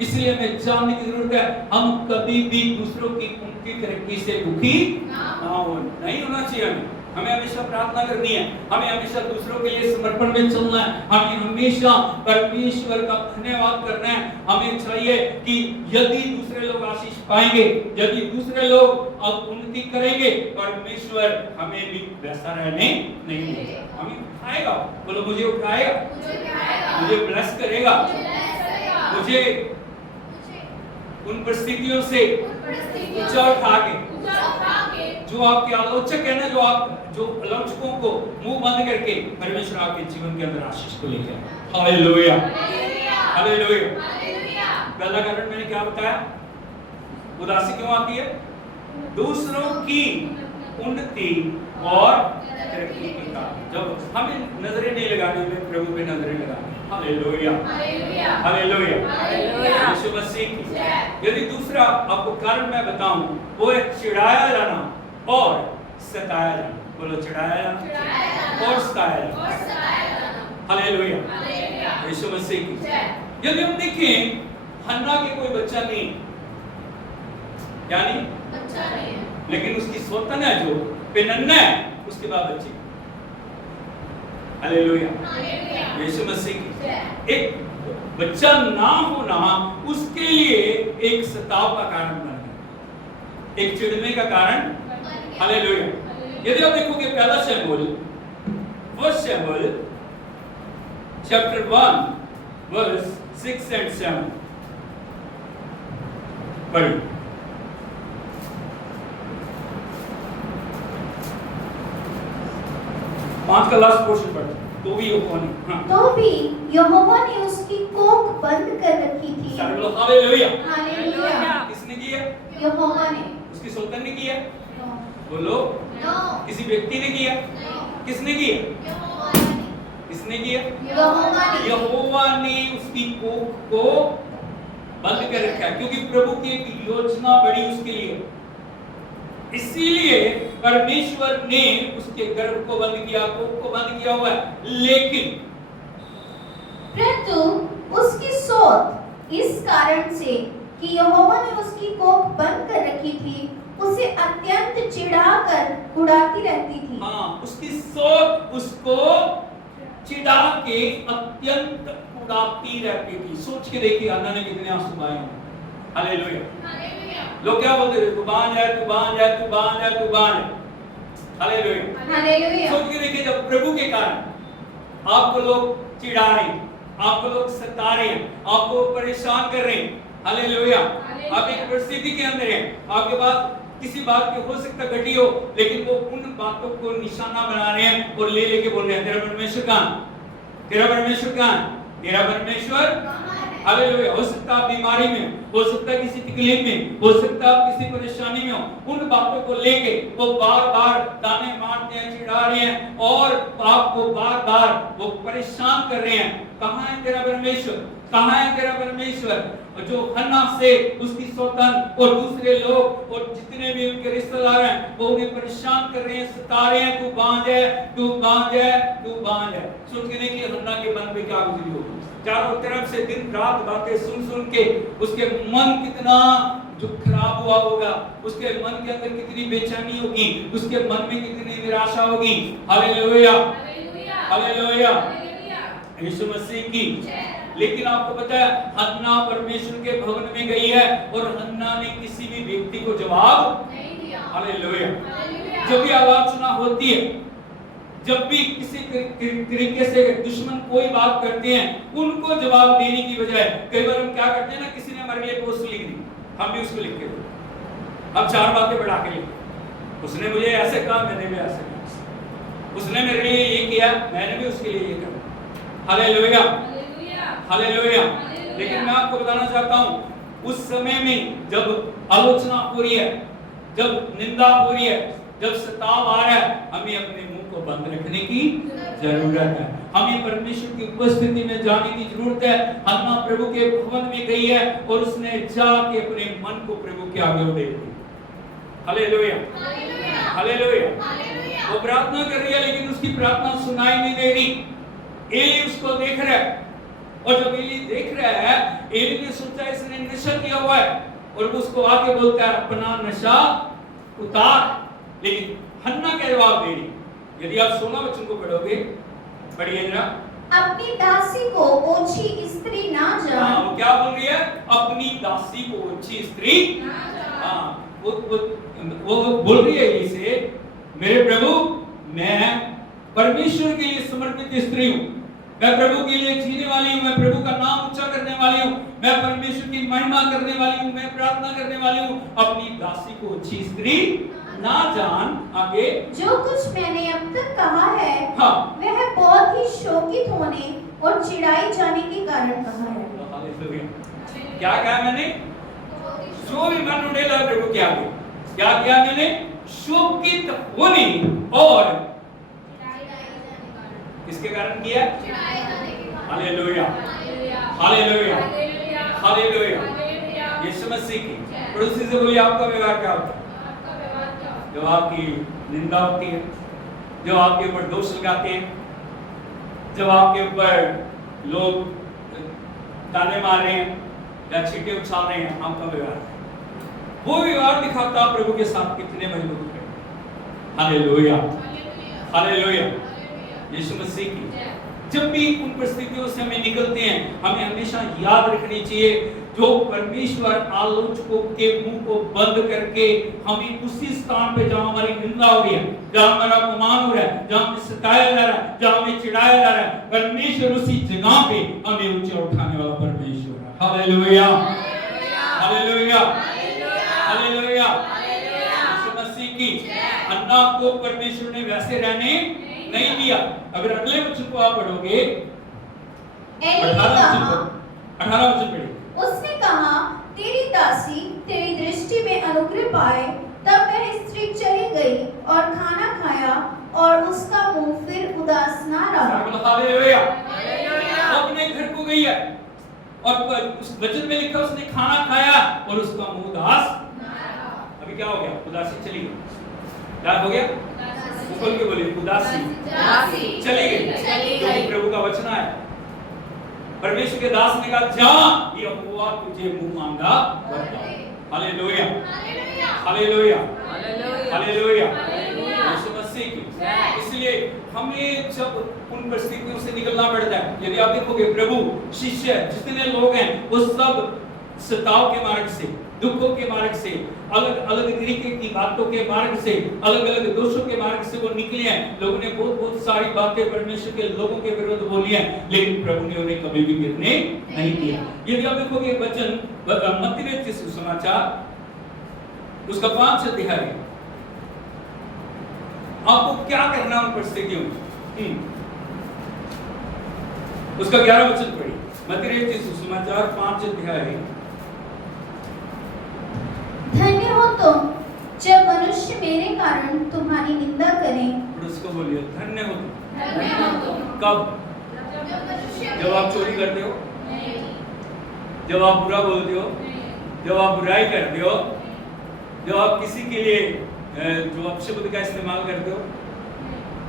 इसलिए हमें जानने की जरूरत है, हम कभी भी दूसरों की उनकी तरक्की से दुखी ना हो, नहीं होना चाहिए। हमें हमेशा प्रार्थना करनी है, हमें हमेशा दूसरों के लिए समर्पण में चलना है, हमें हमेशा परमेश्वर का धन्यवाद करना है। हमें चाहिए कि यदि दूसरे लोग आशीष पाएंगे, यदि दूसरे लोग अब उन्नति करेंगे, परमेश्वर हमें भी वैसा रहने नहीं देगा। हमें उठाएगा, बोलो मुझे उठाएगा, मुझे ब्लेस करेगा, मुझे उन परिस्थितियों से ऊंचा उठा के, जो आपके आलोचक है ना, जो आलोचकों को मुंह बंद करके परमेश्वर आपके जीवन के अंदर आशीष को लेकर आए। Hallelujah, hallelujah. पहला कारण मैंने क्या बताया, उदासी क्यों आती है? दूसरों की उन्नति और तरक्की के कारण। जब हमें नजरें नहीं लगाने में, प्रभु पे नजरें लगाने। हालेलुया, हालेलुया, यीशु मसीह की। यदि दूसरा आपको कारण मैं बताऊं, वो है चिढ़ाया जाना और सताया जाना। बोलो चिढ़ाया जाना और सताया जाना। हालेलुया, यीशु मसीह की। यदि हम देखें, हन्ना के कोई बच्चा नहीं, यानी बच्चा नहीं है, लेकिन उसकी सौतन है जो पेनन्ना है, उसके बाद बच्चे। हालेलुया, यीशु मसीह की। एक बच्चा ना होना उसके लिए एक सताव का कारण बन गया, एक चिढ़ने का कारण। हालेलुया। यदि आप देखोगे पहला शमूएल, फर्स्ट शमूएल चैप्टर 1 वर्स 6 and 7 पढ़िए। 5 का लास्ट पोर्शन पढ़। तो भी यहोवा ने उसकी कोख बंद कर रखी थी। हालेलुया। हालेलुया। किसने की है? यहोवा ने। उसकी सुल्तान ने की है? बोलो। किसी व्यक्ति ने किया? किसने किया? किसने किया? यहोवा ने उसकी कोख को बंद कर रखा है, क्योंकि प्रभु की एक योजना बड़ी उसके लिए। इसीलिए परमेश्वर ने उसके गर्भ को बंद किया, कोख को बंद किया हुआ है। लेकिन परंतु उसकी सोच इस कारण से कि यहोवा ने उसकी कोख बंद कर रखी थी, उसे अत्यंत चिढ़ाकर उड़ाती रहती थी। हाँ, उसकी सोच उसको चिढ़ा के अत्यंत उड़ाती रहती थी। सोच के देखिए अन्ना ने कितने आंसू बहाए हैं। हालेलुया। लोग क्या बोलते थे? तू बांझ है, तू बांझ है, तू बांझ है, तू बांझ है। हालेलुया। सोच के देखिए, जब प्रभु के कारण आपको लोग चिढ़ा रहे हैं, आपको लोग सता रहे हैं, आपको परेशान कर रहे हैं। हालेलुया। आप एक परिस्थिति के अंदर हैं, आपके पास किसी बात की हो सकता घटी हो, लेकिन वो उन बातों को निशाना बना रहे हैं और ले लेके बोल रहे हैं, तेरा परमेश्वर कहां? तेरा परमेश्वर कहां? तेरा परमेश्वर। हालेलुया। हो सकता है बीमारी में, हो सकता है किसी तकलीफ में, हो सकता है आप किसी परेशानी में हो। उन बातों को लेके वो बार-बार ताने मारते हैं, चिढ़ा रहे हैं और आपको बार-बार वो परेशान कर रहे हैं। कहां है तेरा परमेश्वर? कहां है तेरा परमेश्वर? और जो हन्ना से उसकी सौतन और दूसरे लोग और जितने भी उनके रिश्तेदार हैं, वो उन्हें परेशान कर रहे हैं, सता रहे हैं, तू बांझ है, तू बांझ है, तू बांझ है। सोच के देखिए हन्ना के मन में क्या गुजरी होगी। चारों तरफ से दिन रात बातें सुन सुन के उसके मन कितना जो खराब हुआ होगा, उसके मन के अंदर कितनी बेचैनी होगी, उसके मन में कितनी निराशा होगी। हालेलुया, हालेलुया, यीशु मसीह की। लेकिन आपको पता है हन्ना परमेश्वर के भवन में गई है और हन्ना ने किसी भी व्यक्ति को जवाब नहीं दिया। हालेलुया। जब भी आलोचना होती है, जब भी किसी तरीके से दुश्मन कोई बात करते हैं, उनको जवाब देने की बजाय कई बार हम क्या करते हैं ना, किसी ने हमारे लिए पोस्ट लिख दी, हम भी उसको लिख के दो। अब 4 बातें बढ़ा के लिख, उसने मुझे ऐसे कहा, मैंने भी ऐसे कहा, उसने मेरे लिए ये किया, मैंने भी उसके लिए ये किया। Hallelujah, hallelujah. लेकिन मैं आपको बताना चाहता हूं, उस समय में जब आलोचना हो रही है, जब निंदा हो रही है, जब सताव आ रहा है, हमें अपने मुंह को बंद रखने की जरूरत है। हमें परमेश्वर की उपस्थिति में जाने की जरूरत है। हन्ना प्रभु के भवन में गई है और उसने जाके अपने मन को प्रभु के आगे उठा दिया। Hallelujah, hallelujah. वो प्रार्थना कर रही है, लेकिन उसकी प्रार्थना सुनाई नहीं दे रही। एली उसको देख रहा है, और जब एली देख रहा है, एली ने सोचा इसने नशा किया हुआ है, और वो उसको आके बोलता है अपना नशा उतार। लेकिन हन्ना क्या जवाब दे रही? यदि आप 16 वचन को पढ़ोगे, पढ़िए जरा। अपनी दासी को ओछी स्त्री ना जान। हाँ, वो क्या बोल रही है? अपनी दासी को ओछी स्त्री ना जान। हाँ, वो बोल रही है एली से, मेरे प्रभु, मैं परमेश्वर के लिए समर्पित स्त्री हूँ, मैं प्रभु के लिए जीने वाली हूँ, मैं प्रभु का नाम ऊंचा करने वाली हूँ, मैं परमेश्वर की महिमा करने वाली हूँ, मैं प्रार्थना करने वाली हूँ। अपनी दासी को अच्छी स्त्री ना जान। आगे, जो कुछ मैंने अब तक कहा है, हाँ, वह बहुत ही शोकित होने और चिढ़ाई जाने के कारण कहा है। क्या कहा मैंने? जो भी मन उड़ेला प्रभु के आगे, क्या किया मैंने? शोकित होने और किसके कारण किया? हालेलुया, हालेलुया, हालेलुया, यीशु मसीह की। पड़ोसी से बोलिए, आपका व्यवहार क्या होता है? जब आपकी निंदा होती है, जब आपके ऊपर दोष लगाते हैं, जब आपके ऊपर लोग ताने मार रहे हैं या छींटे उछाल रहे हैं, आपका व्यवहार, वो व्यवहार दिखाता प्रभु के साथ कितने मजबूत है। Hallelujah, hallelujah. यीशु मसीह की। जब भी उन परिस्थितियों से हमें निकलते हैं, हमें हमेशा याद रखनी चाहिए जो परमेश्वर आलोचकों के मुंह को बंद करके हमें उसी स्थान पे जहां हमारी निंदा हो रही है, जहां हमारा अपमान हो रहा है, जहां हमें सताया जा रहा है, जहां हमें चिढ़ाया जा रहा है, परमेश्वर उसी जगह पे हमें ऊंचा उठाने वाला परमेश्वर है। Hallelujah, hallelujah, hallelujah. यीशु मसीह की। अन्ना को परमेश्वर ने वैसे रहने नहीं दिया। अगर अगले वचन को आप पढ़ोगे, 18 वचन पढ़िए। उसने कहा, तेरी दासी तेरी दृष्टि में अनुग्रह पाए। तब वह स्त्री चली गई और खाना खाया और उसका मुंह फिर उदास ना रहा। हालेलुया, अपने घर को गई है और उस वचन में लिखा उसने खाना खाया और उसका मुंह उदास ना रहा। अभी क्या हो गया? उदासी चली गई। क्या हो गया? बोल के बोलिए, उदासी चली गई। प्रभु का वचन है, परमेश्वर के दास ने कहा, जा, यहोवा तुझे मुंह मांगा बता। हालेलुया, हालेलुया, हालेलुया, यीशु मसीह की। इसलिए हमें जब उन परिस्थितियों से निकलना पड़ता है, यदि आप देखोगे प्रभु शिष्य जितने लोग हैं वो सब सताव के मार्ग से, दुखों के मार्ग से, अलग अलग तरीके की बातों के मार्ग से, अलग अलग दोषों के मार्ग से वो निकले हैं। लोगों ने बहुत बहुत सारी बातें परमेश्वर के लोगों के विरुद्ध बोली हैं, लेकिन प्रभु ने उन्हें कभी भी गिरने नहीं दिया। यदि आप देखोगे वचन मत्ती रचित सुसमाचार उसका 5 अध्याय, आपको क्या करना उन परिस्थितियों में, उसका 11 वचन पढ़िए। मत्ती रचित सुसमाचार 5 अध्याय। धन्य हो तुम जब मनुष्य मेरे कारण तुम्हारी निंदा करें। उसको बोलिए, धन्य हो तुम। कब? जब आप चोरी करते हो, जब आप बुरा बोलते हो, जब आप बुराई करते हो, जब आप किसी के लिए जो अपशब्द का इस्तेमाल करते हो,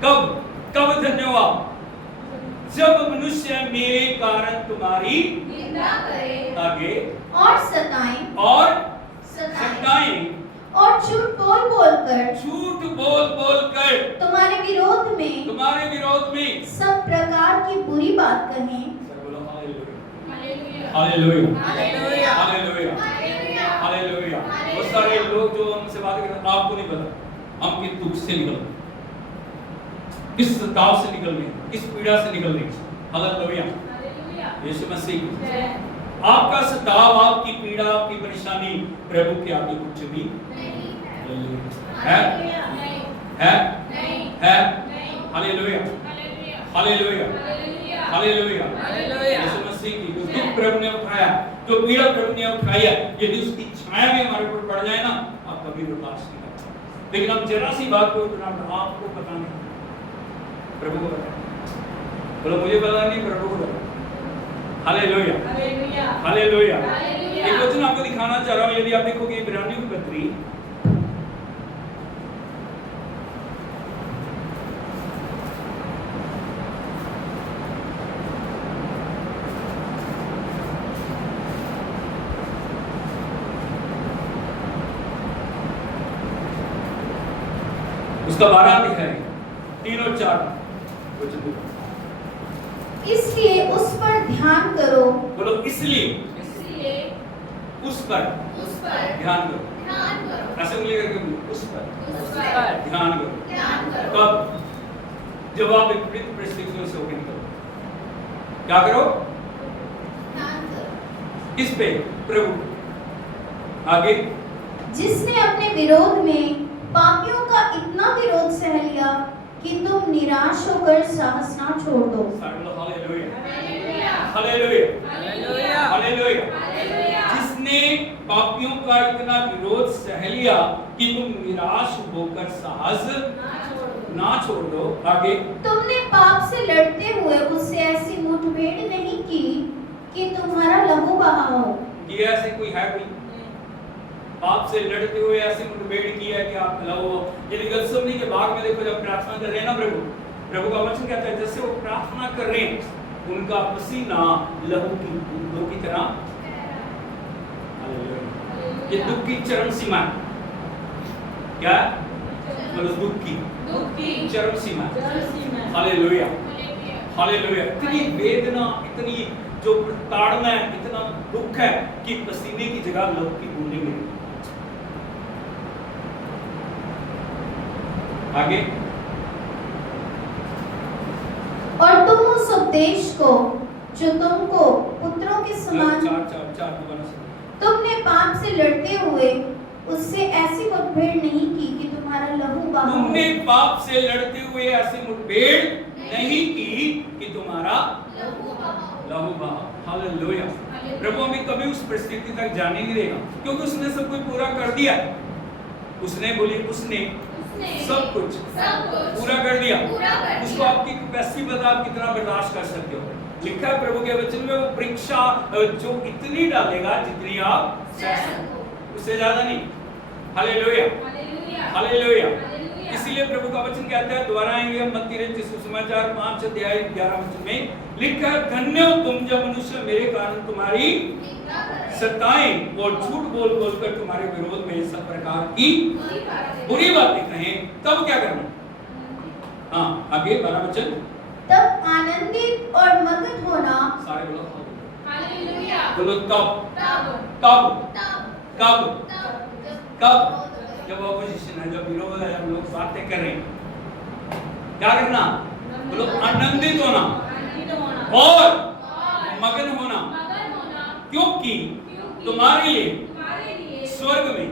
कब कब धन्य हो आप? जब मनुष्य मेरे कारण तुम्हारी निंदा करे, आगे और सताएं और झूठ बोल बोल कर तुम्हारे विरोध में सब प्रकार की बुरी बात कहें। Hallelujah, hallelujah, hallelujah, hallelujah. बहुत सारे लोग जो हमसे बात करते हैं, आपको नहीं पता हम किस दुख से निकल रहे, किस सताव से निकल रहे, किस पीड़ा से निकल रहे। हालेलुया, यीशु मसीह। आपका सताव, आपकी पीड़ा, आपकी परेशानी प्रभु के आगे कुछ भी नहीं है, है। हालेलुया, हालेलुया, हालेलुया, यीशु मसीह की। जो दुख प्रभु ने उठाया, जो पीड़ा प्रभु ने उठाई है, यदि उसकी छाया में हमारे ऊपर पड़ जाए ना, आप कभी बर्दाश्त नहीं कर सकते। लेकिन हम जरा सी बात को उतना आपको पता नहीं, प्रभु को पता है। बोलो मुझे पता नहीं, प्रभु को पता। Hallelujah, hallelujah. एक वचन आपको दिखाना चाह रहा हूं, यदि आप देखोगे इब्रानियों की पत्री उसका 12 अध्याय 3 और 4 वचन। इसलिए उस पर ध्यान करो। बोलो, इसलिए उस पर ध्यान करो। ऐसे उंगली करके उस पर ध्यान करो। कब? जब आप विपरीत परिस्थितियों से होकर निकलो, क्या करो? किस पे? प्रभु। आगे, जिसने अपने विरोध में पापियों का इतना विरोध सह लिया कि तुम निराश होकर साहस ना छोड़ दो। Hallelujah, hallelujah, hallelujah. जिसने पापियों का इतना विरोध सह लिया कि तुम निराश होकर साहस ना छोड़ दो। आगे, तुमने पाप से लड़ते हुए उससे ऐसी मुठभेड़ नहीं की कि तुम्हारा लहू बहा हो। ये ऐसे कोई है कोई? पाप से लड़ते हुए ऐसी मुठभेड़ की है कि आप लहू हो। यदि गलसमनी के बाग में देखो, जब प्रार्थना कर रहे हैं ना प्रभु का वचन कहता है, जैसे वो प्रार्थना कर रहे हैं, उनका पसीना लहू की तरह। ये दुख की चरम सीमा है। क्या? दुख की चरम सीमा। Hallelujah, hallelujah. इतनी वेदना, इतनी जो ताड़ना है, इतना दुख है कि पसीने की जगह लहू की बूंदें गिरी। आगे, और तुम उस उपदेश को जो तुमको पुत्रों के समान चार दोबारा से। तुमने पाप से लड़ते हुए उससे ऐसी मुठभेड़ नहीं की कि तुम्हारा लहू बहा। तुमने पाप से लड़ते हुए ऐसी मुठभेड़ नहीं की कि तुम्हारा लहू बहा। हालेलुया। प्रभु हमें कभी उस परिस्थिति तक जाने नहीं देगा, क्योंकि उसने सब कुछ पूरा कर दिया। उसने सब कुछ पूरा कर दिया। उसको आपकी कैपेसिटी बता, आप कितना बर्दाश्त कर सकते हो। लिखा है प्रभु के वचन में, वो परीक्षा जो इतनी डालेगा जितनी आप सह सको, उससे ज्यादा नहीं। Hallelujah, hallelujah. इसीलिए प्रभु का वचन कहता है, दोबारा आएंगे हम मत्ती रचित सुसमाचार 5 अध्याय 11 वचन में लिखा है, धन्य हो तुम जब मनुष्य मेरे कारण तुम्हारी सताएं और झूठ बोल बोलकर तुम्हारे विरोध में सब प्रकार की बुरी बातें कहें, तब क्या करना? हाँ, आगे 12 वचन। तब आनंदित और मगन होना। सारे बोलो हालेलुया। बोलो कब जब ऑपोजिशन है, जब विरोध है, जब लोग बातें कर रहे हैं, क्या करना? बोलो आनंदित होना और मगन होना, क्योंकि तुम्हारे लिए स्वर्ग में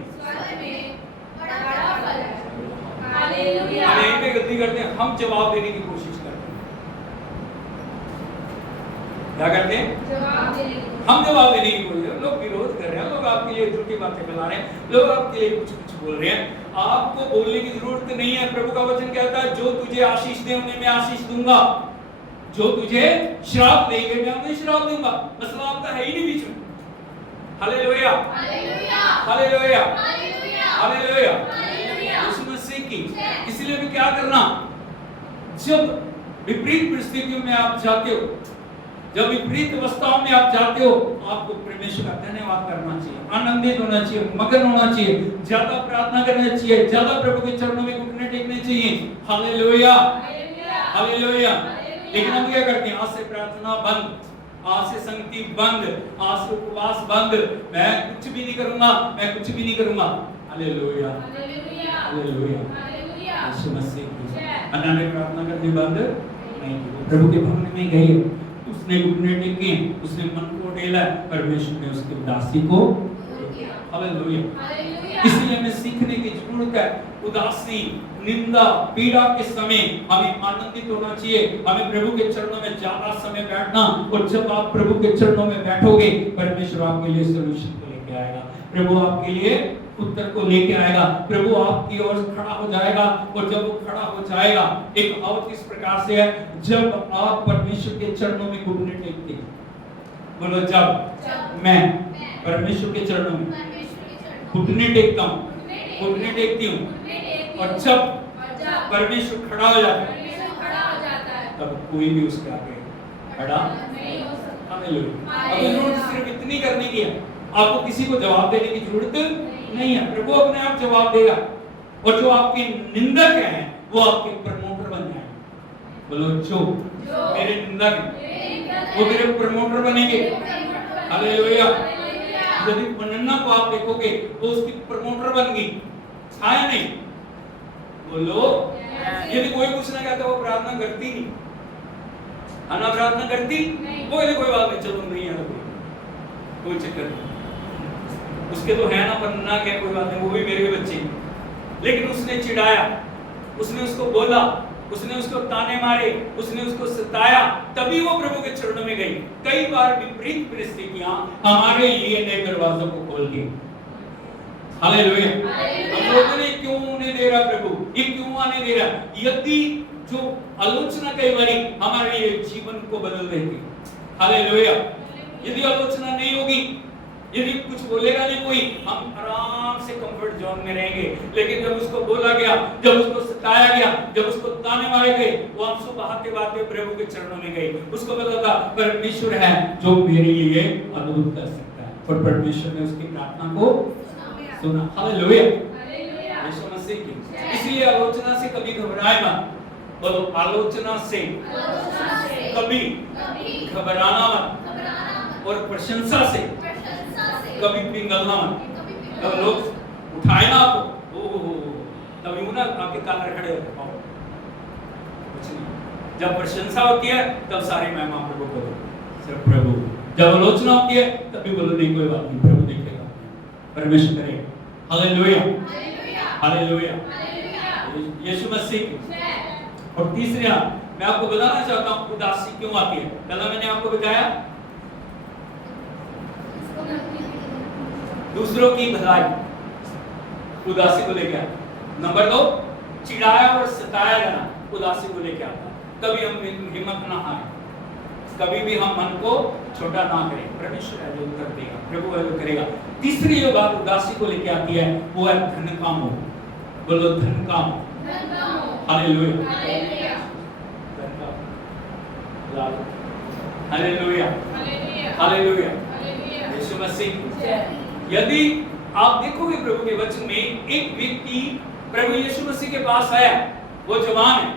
हम यहीं पे गलती करते हैं, हम जवाब देने की कोशिश करते हैं। क्या करते हैं? हम जवाब देने की कोशिश। लोग विरोध कर रहे हैं, लोग आपके लिए झूठी बातें फैला रहे हैं, लोग आपके लिए कुछ कुछ बोल रहे हैं, आपको बोलने की जरूरत नहीं है। प्रभु का वचन कहता है, जो तुझे आशीष दे उन्हें मैं आशीष दूंगा, जो तुझे श्राप देंगे मैं उन्हें श्राप दूंगा। मसला आपका है ही नहीं बीच में। Hallelujah, hallelujah, hallelujah. यीशु मसीह की। इसलिए भी क्या करना, जब विपरीत परिस्थितियों में आप जाते हो, जब विपरीत अवस्थाओं में आप जाते हो, आपको परमेश्वर का धन्यवाद करना चाहिए, आनंदित होना चाहिए, मगन होना चाहिए, ज्यादा प्रार्थना करना चाहिए, ज्यादा प्रभु के चरणों में घुटने टेकने चाहिए। Hallelujah, hallelujah. लेकिन हम क्या करते हैं? आज से प्रार्थना बंद, आज से संगति बंद, आज से उपवास बंद, मैं कुछ भी नहीं करूंगा, मैं कुछ भी नहीं करूंगा। Hallelujah, hallelujah. यीशु मसीह की। अन्ना ने प्रार्थना करनी बंद नहीं की, प्रभु के भवन में गई, उसने घुटने टेके, उसने मन को ढेला, परमेश्वर ने उसकी उदासी को। हालेलुया। इसलिए हमें सीखने की जरूरत है। उदासी, निंदा, पीड़ा के समय हमें आनंदित होना चाहिए, हमें प्रभु के चरणों में ज्यादा समय बैठना, और जब आप प्रभु के चरणों में बैठोगे, परमेश्वर आपके लिए सॉल्यूशन को लेके आएगा, प्रभु आपके लिए उत्तर को लेके आएगा, प्रभु आपकी ओर खड़ा हो जाएगा। और जब वो खड़ा हो जाएगा, एक कहावत इस प्रकार से है, जब आप परमेश्वर के चरणों में घुटने टेकते, बोलो जब मैं परमेश्वर के चरणों में घुटने टेकता हूँ, घुटने टेकती हूँ, और जब परमेश्वर खड़ा हो जाता है, तब कोई भी उसके आगे खड़ा नहीं हो सकता। हालेलुया। अब जरूरत सिर्फ इतनी करने की है, आपको किसी को जवाब देने की जरूरत नहीं है, प्रभु अपने आप जवाब देगा। और जो आपके निंदक हैं, वो आपके प्रमोटर बन जाएंगे। बोलो जो मेरे निंदक हैं, वो मेरे प्रमोटर बनेंगे। हालेलुया। यदि मनन्ना को आप देखोगे, वो उसकी प्रमोटर बन गई, छाया नहीं। बोलो यदि कोई कुछ ना कहता, वो प्रार्थना करती नहीं, अन्ना प्रार्थना करती, वो यदि कोई बात नहीं, चलो नहीं है, कोई चक्कर नहीं, उसके तो है ना, पन्ना क्या, कोई बात नहीं, वो भी मेरे बच्चे। लेकिन उसने चिढ़ाया, उसने उसको बोला, उसने उसको ताने मारे, उसने उसको सताया, तभी वो प्रभु के चरणों में गई। कई बार विपरीत परिस्थितियां हमारे लिए नए दरवाजों को खोल दी। हालेलुया। हम लोगों ने क्यों उन्हें दे रहा प्रभु, ये क्यों आने दे रहा? यदि जो आलोचना कई बारी हमारे लिए जीवन को बदल देती। हालेलुया। यदि आलोचना नहीं होगी, यदि कुछ बोलेगा नहीं कोई, हम आराम से कंफर्ट जोन में रहेंगे। लेकिन जब उसको बोला गया, जब उसको सताया गया, जब उसको ताने मारे गए, वो आंसू बहाते बहाते प्रभु के चरणों में गए। उसको पता था परमेश्वर है जो मेरे लिए अद्भुत कर सकता है, और परमेश्वर ने उसकी प्रार्थना को सुना। हालेलुया। यीशु मसीह की। इसलिए आलोचना से कभी घबराए मत, बोलो आलोचना से कभी घबराना मत और प्रशंसा से कभी पिघलना मत। जब लोग उठाए ना आपको तब यूं ना आपके कान खड़े होते पाओ कुछ नहीं। जब प्रशंसा होती है तब सारी महिमा प्रभु को दो, सिर्फ प्रभु। जब आलोचना होती है तब भी बोलो नहीं कोई बात नहीं, प्रभु देखेगा, परमेश्वर करेगा। हालेलुया हालेलुया यीशु मसीह। और तीसरा मैं आपको बताना चाहता हूँ उदासी क्यों आती है। कल मैंने आपको बताया दूसरों की भलाई उदासी को लेकर आता। नंबर 2 चिढ़ाया और सताया जाना उदासी को लेकर आता। कभी हम हिम्मत ना हारें, कभी भी हम मन को छोटा ना करें। परमेश्वर है जो उत्तर देगा, प्रभु है जो करेगा। तीसरी जो बात उदासी को लेकर आती है वो है धन काम। बोलो धन काम। हालेलुया हालेलुया हालेलुया यीशु मसीह। यदि आप देखोगे प्रभु के वचन में एक व्यक्ति प्रभु यीशु मसीह के पास आया, वो जवान है।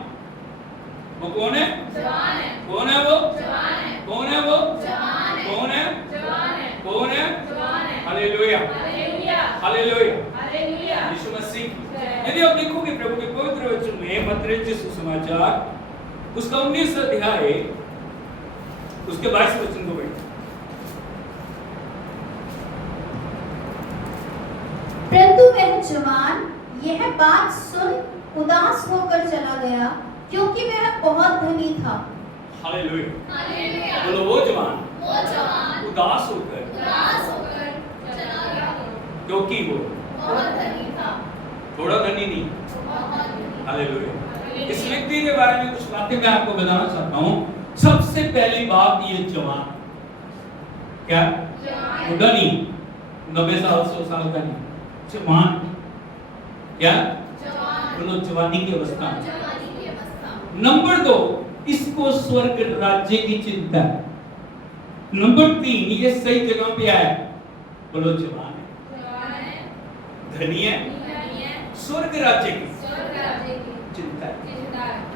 वो कौन है? जवान है। कौन है वो? जवान है। कौन है वो? जवान है। कौन है? जवान है। कौन है? जवान है। हालेलुया हालेलुया हालेलुया हालेलुया यीशु मसीह। यदि आप देखोगे प्रभु के पवित्र वचन में मत्ती रचित सुसमाचार उसका 19 अध्याय उसके 22 वचन को पढ़िए। परंतु वह जवान यह बात सुन उदास होकर चला गया, क्योंकि वह बहुत धनी था। हालेलुया हालेलुया बोलो वो जवान उदास होकर चला गया, क्योंकि वो बहुत धनी था। थोड़ा धनी नहीं। हालेलुया। इस व्यक्ति के बारे में कुछ बातें मैं आपको बताना चाहता हूँ। सबसे पहली बात ये जवान क्या धनी 90 साल 100 साल का नहीं, जवान क्या बोलो जवानी की अवस्था। नंबर 2 इसको स्वर्ग राज्य की चिंता है। नंबर 3 ये सही जगह पे आया, बोलो जवान है, धनी है, स्वर्ग राज्य की चिंता है।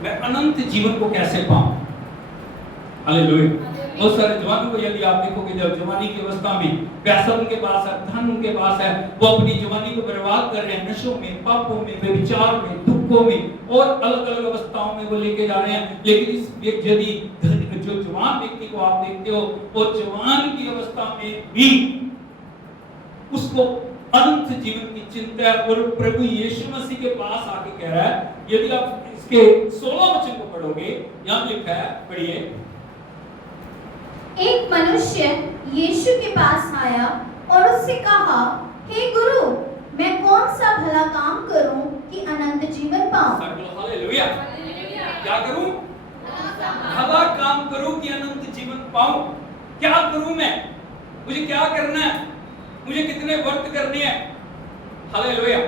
मैं अनंत जीवन को कैसे पाऊं? हालेलुया। बहुत सारे जवानों को यदि आप देखोगे जब जवानी की अवस्था में पैसा उनके पास है, धन उनके पास है, वो अपनी जवानी को बर्बाद कर रहे हैं नशों में, पापों में, व्यभिचार में, दुखों में और अलग अलग अवस्थाओं में वो लेके जा रहे हैं। लेकिन इस यदि जो जवान व्यक्ति को आप देखते हो वो जवान की अवस्था में भी उसको अनंत जीवन की चिंता है। और प्रभु यीशु मसीह के पास आके कह रहा है, यदि आप इसके 16 वचन को पढ़ोगे, यहाँ लिखा है, पढ़िए। एक मनुष्य यीशु के पास आया और उससे कहा, हे गुरु, मैं कौन सा भला काम करूं कि अनंत जीवन पाऊं? हालेलुया। क्या करूं? भला काम करूं कि अनंत जीवन पाऊं। क्या करूं मैं? मुझे क्या करना है? मुझे कितने व्रत करने हैं? हालेलुया।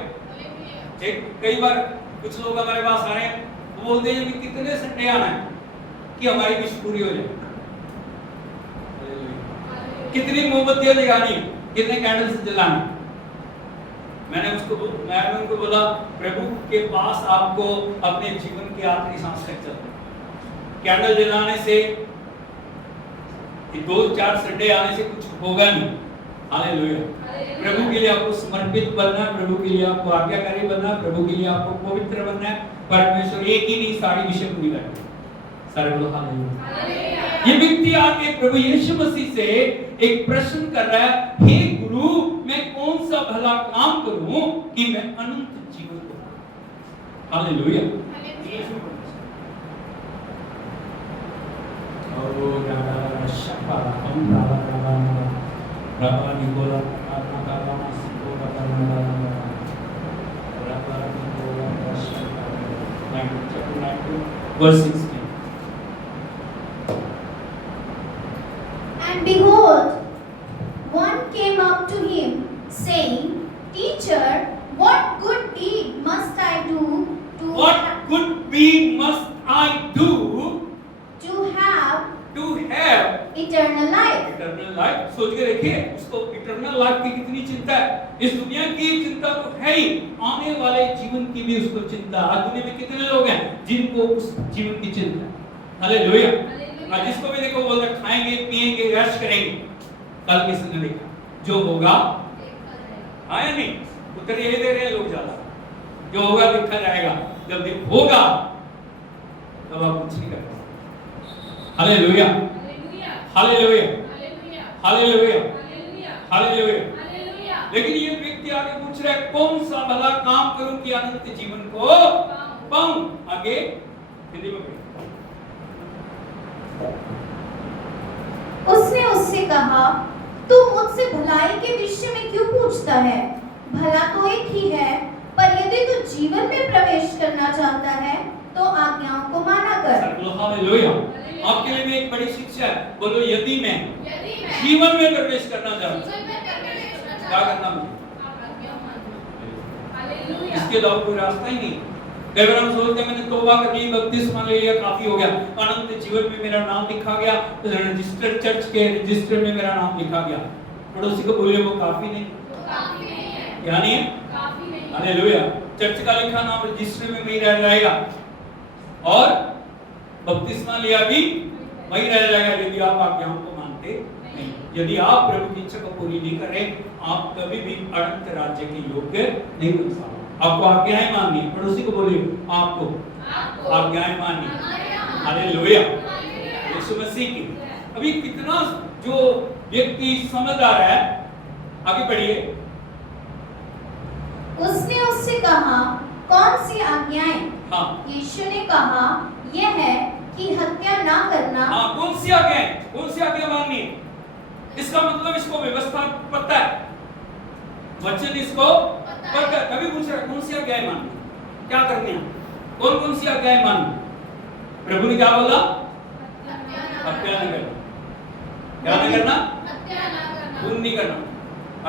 कई बार कुछ लोग हमारे पास आ रहे हैं, वो बोलते हैं कि कितने संडे आना है कि हमारी विश पूरी हो जाए। कितनी मोमबत्तियां जलानी, कितने कैंडल्स जलाने। मैंने उनको बोला, प्रभु के पास आपको अपने जीवन की आखिरी सांस तक चलना। कैंडल जलाने से 2-4 संडे आने से कुछ होगा नहीं। हालेलुया। प्रभु के लिए आपको समर्पित बनना है, प्रभु के लिए आपको आज्ञाकारी बनना है, प्रभु के लिए आपको पवित्र बनना है। परमेश्वर एक ही नहीं सारी विषय पूरी करते। सारे लोग हालेलुया। ये व्यक्ति आके प्रभु यीशु मसीह से एक प्रश्न कर रहा है, हे गुरु, मैं कौन सा भला काम करूं कि मैं अनंत जीवन को पाऊं? Hallelujah. Verse 16. And behold, one came up to him, saying, Teacher, what good deed must I do to What good deed must I do to have to have eternal life. Eternal life सोच के देखिए, उसको इटर्नल लाइफ की कितनी चिंता है। इस दुनिया की चिंता तो है ही, आने वाले जीवन की भी उसको चिंता। आज दुनिया में कितने लोग हैं जिनको उस जीवन की चिंता है। हालेलुया। आज जिसको भी देखो बोलते खाएंगे पिएंगे ऐश करेंगे, कल किसने देखा जो होगा आया नहीं, उत्तर यही दे रहे हैं लोग ज्यादा, जो होगा देखा जाएगा, जब होगा तब आप कुछ नहीं कर पाओगे। Hallelujah hallelujah hallelujah hallelujah. लेकिन ये व्यक्ति आगे पूछ रहा है कौन सा भला काम करूं कि अनंत जीवन को पाऊं। आगे हिंदी में उसने उससे कहा, तू मुझसे भलाई के विषय में क्यों पूछता है? भला तो एक ही है, पर यदि तू जीवन में प्रवेश करना चाहता है तो आज्ञाओं को माना कर। हालेलुया। आपके लिए भी एक बड़ी शिक्षा है। बोलो यदि मैं जीवन में प्रवेश करना चाहता हूं क्या करना मुझे? इसके अलावा कोई रास्ता ही नहीं। कई बार हम सोचते हैं मैंने तौबा कर ली, बपतिस्मा ले लिया, काफी हो गया, अनंत जीवन में मेरा नाम लिखा गया, रजिस्टर चर्च के रजिस्टर में मेरा नाम लिखा गया। पड़ोसी को बोलिए वो काफी नहीं, क्या नहीं है? हालेलुया। चर्च का लिखा नाम रजिस्टर में वही रह जाएगा और बपतिस्मा लिया भी वही रह जाएगा यदि आप आज्ञाओं को मानते नहीं। यदि आप प्रभु की इच्छा को पूरी नहीं करें, आप कभी भी अनंत राज्य के योग्य नहीं बन सकते। आपको आज्ञाएं माननी है। पड़ोसी को बोलिए आपको आज्ञाएं माननी है। हालेलुया। यीशु मसीह की। अभी कितना जो व्यक्ति समझदार है, आगे बढ़िए। उसने उससे कहा, कौन सी आज्ञाएं? हाँ। यीशु ने कहा, यह है कि हत्या ना करना। हाँ, कौन सी आज्ञा? कौन सी आज्ञा माननी है? इसका मतलब इसको व्यवस्था पता है, वचन इसको पता है। कभी पूछ रहा है कौन सी आज्ञाएं माननी, क्या करनी है, कौन सी आज्ञाएं माननी? प्रभु ने क्या बोला? हत्या नहीं करना। क्या नहीं करना? खून नहीं करना।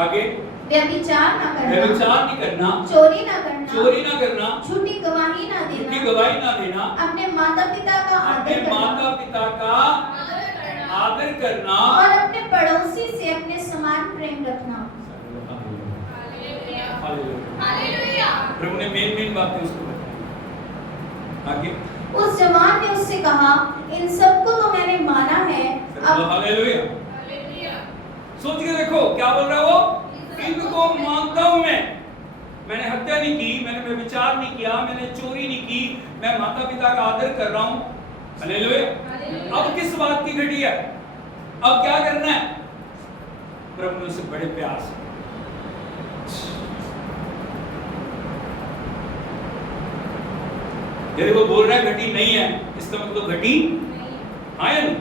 आगे व्यभिचार ना करना, व्यभिचार नहीं करना, चोरी ना करना, चोरी ना करना, झूठी गवाही ना झूठी देना, गवाही ना देना, अपने माता पिता का अपने आदर करना, माता पिता का आदर करना और अपने पड़ोसी से अपने समान प्रेम रखना। हालेलुया। प्रभु ने मेन बातें उसको बताई। आगे उस जवान ने उससे कहा, इन सबको तो मैंने माना है। अब हालेलुया। सोच के देखो क्या बोल रहा है वो, इनको मानता हूं मैंने हत्या नहीं की, मैंने व्यभिचार नहीं किया, मैंने चोरी नहीं की, मैं माता पिता का आदर कर रहा हूं। हालेलुया। अब किस बात की घड़ी है? अब क्या करना है? प्रभु ने उसे बड़े प्यार से यदि वो बोल रहा है घटी नहीं है, इसका मतलब घटी हाँ या नहीं?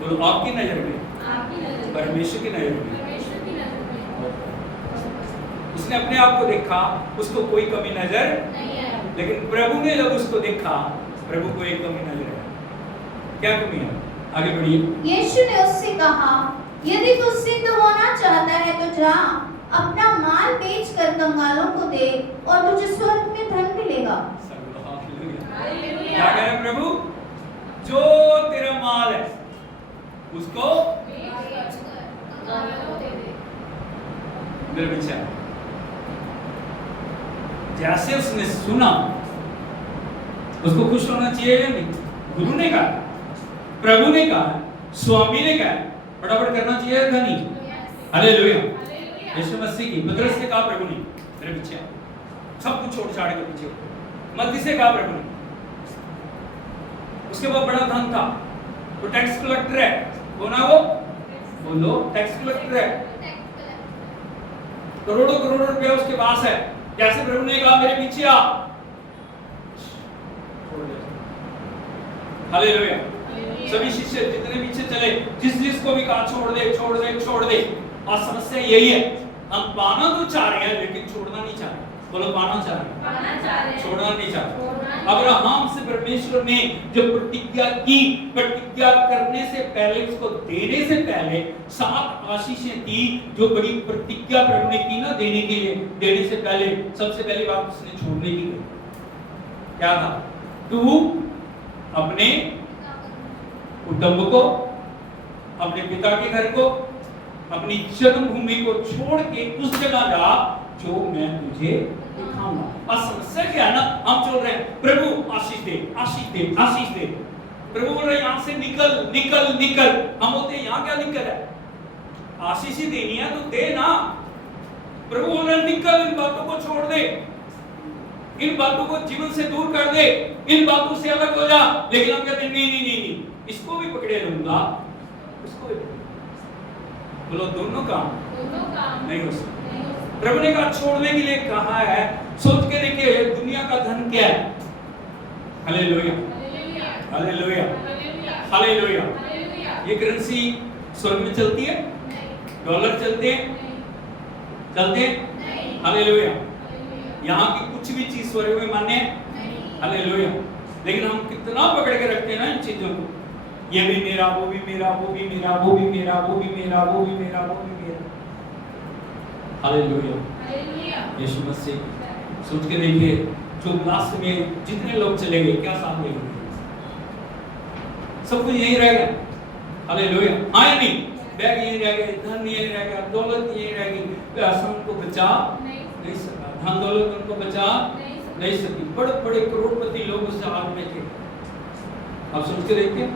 बोलो आपकी नजर में, परमेश्वर की नजर में उसने अपने आप को देखा, उसको कोई कमी नजर नहीं है। लेकिन प्रभु ने जब उसको देखा, प्रभु को एक कमी नजर है। क्या कमी है? आगे बढ़िए। यीशु ने उससे कहा, यदि तू सिद्ध होना चाहता है तो जा, अपना माल बेचकर कंगालों को दे और तुझे स्वर्ग में धन मिलेगा। क्या कह रहे हैं प्रभु? जो तेरा माल है उसको बेच। जैसे उसने सुना, उसको खुश होना चाहिए या नहीं? गुरु ने कहा, प्रभु ने कहा, स्वामी ने कहा, फटाफट करना चाहिए था नहीं? हालेलुया। यीशु मसीह की पतरस से कहा प्रभु ने, मेरे पीछे सब कुछ छोड़ छाड़ के पीछे। मत्ती से कहा प्रभु ने, उसके बाद बड़ा धन था, वो टैक्स कलेक्टर है, वो ना वो बोलो टैक्स कलेक्टर है, करोड़ों करोड़ों रुपया उसके पास है। जैसे प्रभु ने कहा मेरे पीछे आ, हालेलुया। सभी शिष्य जितने पीछे चले, जिसको भी कहा छोड़ दे छोड़ दे छोड़ दे। और समस्या यही है, हम पाना तो चाह रहे हैं लेकिन छोड़ना नहीं चाह रहे। बोलो पाना चाह रहे, छोड़ना नहीं चाह रहे। अब्राहम से परमेश्वर ने जब प्रतिज्ञा की, प्रतिज्ञा करने से पहले, उसको देने से पहले 7 आशीषें दी, जो बड़ी प्रतिज्ञा प्रभु ने की ना देने के लिए, देने से पहले सबसे पहली बात उसने छोड़ने की क्या था? तू अपने कुटुंब को अपने पिता के घर को, अपनी जन्मभूमि को छोड़ के उस जगह जा जो मैं तुझे दिखाऊंगा। और समस्या क्या है ना, हम चल रहे हैं प्रभु आशीष दे, आशीष दे, आशीष दे। प्रभु बोल रहे हैं यहाँ से निकल निकल निकल। हम बोलते हैं यहाँ क्या दिक्कत है, आशीष ही देनी है तो दे ना। प्रभु बोल रहे हैं निकल, इन बातों को छोड़ दे, इन बातों को जीवन से दूर कर दे, इन बातों से अलग हो जा। लेकिन हम कहते हैं नहीं नहीं नहीं, इसको भी पकड़े रहूंगा, उसको भी बोलो, दोनों काम नहीं हो सकते। प्रभु ने कहा छोड़ने के लिए कहा है। सोच के देखिए दुनिया का धन क्या है। Hallelujah, hallelujah, hallelujah. ये करेंसी स्वर्ग में चलती है, डॉलर चलते हैं, चलते हैं। हालेलुया। यहाँ की कुछ भी चीज स्वर्ग में मान्य है। हालेलुया। लेकिन हम कितना पकड़ के रखते हैं ना इन चीजों को, ये भी मेरा, वो भी मेरा, वो भी मेरा, वो भी मेरा, वो भी मेरा, वो भी मेरा, वो भी मेरा। हालेलुया, यीशु मसीह। सोच के देखिए जो लास्ट में जितने लोग चले गए क्या साथ ले गए, सब कुछ यही रह गया। हालेलुया, आए नहीं, बैग यही रह गए, धन यही रह गया, दौलत यही रह गई, पैसा उनको बचा नहीं सका, धन दौलत उनको बचा नहीं सकी। बड़े बड़े करोड़पति लोग उस हाल में थे। अब सोच के देखिए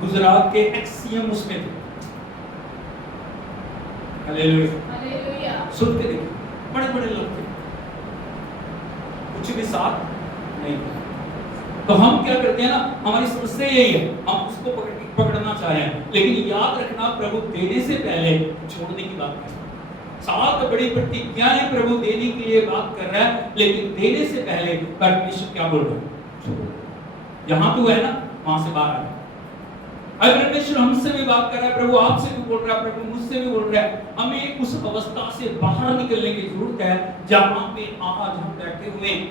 गुजरात के एक्सीएम उसमें थे। हालेलुया, सुन के देखिए बड़े बड़े लोग थे, कुछ भी साथ नहीं था। तो हम क्या करते हैं ना, हमारी समस्या यही है, हम उसको पकड़ना चाह रहे हैं। लेकिन याद रखना प्रभु देने से पहले छोड़ने की बात है। सात बड़ी प्रतिज्ञाएं प्रभु देने के लिए बात कर रहा है, लेकिन देने से पहले परमेश्वर क्या बोल रहा है, जहां तू है ना वहां से बाहर आ। अगर परमेश्वर हमसे भी बात कर रहा है, प्रभु आपसे भी बोल रहा है, प्रभु मुझसे भी बोल रहा है, हमें उस अवस्था से बाहर निकलने की जरूरत है जहां पे आज हम बैठे हुए हैं।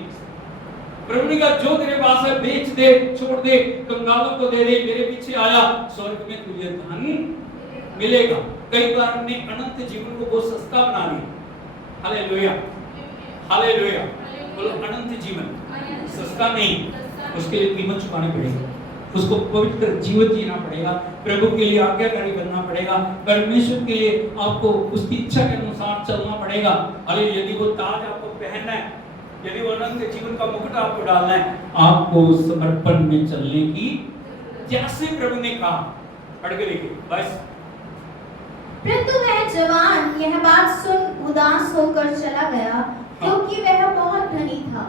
प्रभु ने कहा जो तेरे पास है बेच दे, छोड़ दे, कंगालों को दे दे, मेरे पीछे आया, स्वर्ग में तुझे धन मिलेगा। कई बार हमने अनंत जीवन को बहुत सस्ता बना लिया। Hallelujah, hallelujah. बोलो अनंत जीवन सस्ता नहीं, उसके लिए कीमत चुकानी पड़ेगी, उसको पवित्र जीवन जीना पड़ेगा, प्रभु के लिए आज्ञाकारी बनना पड़ेगा, परमेश्वर के लिए आपको उसकी इच्छा के अनुसार चलना पड़ेगा। अरे यदि वो ताज आपको पहनना है, यदि वो अनंत जीवन का मुकुट आपको डालना है, आपको समर्पण में चलने की, जैसे प्रभु ने कहा। पढ़ के देखिए बस। परंतु वह जवान यह बात सुन उदास होकर चला गया, क्योंकि वह बहुत धनी था।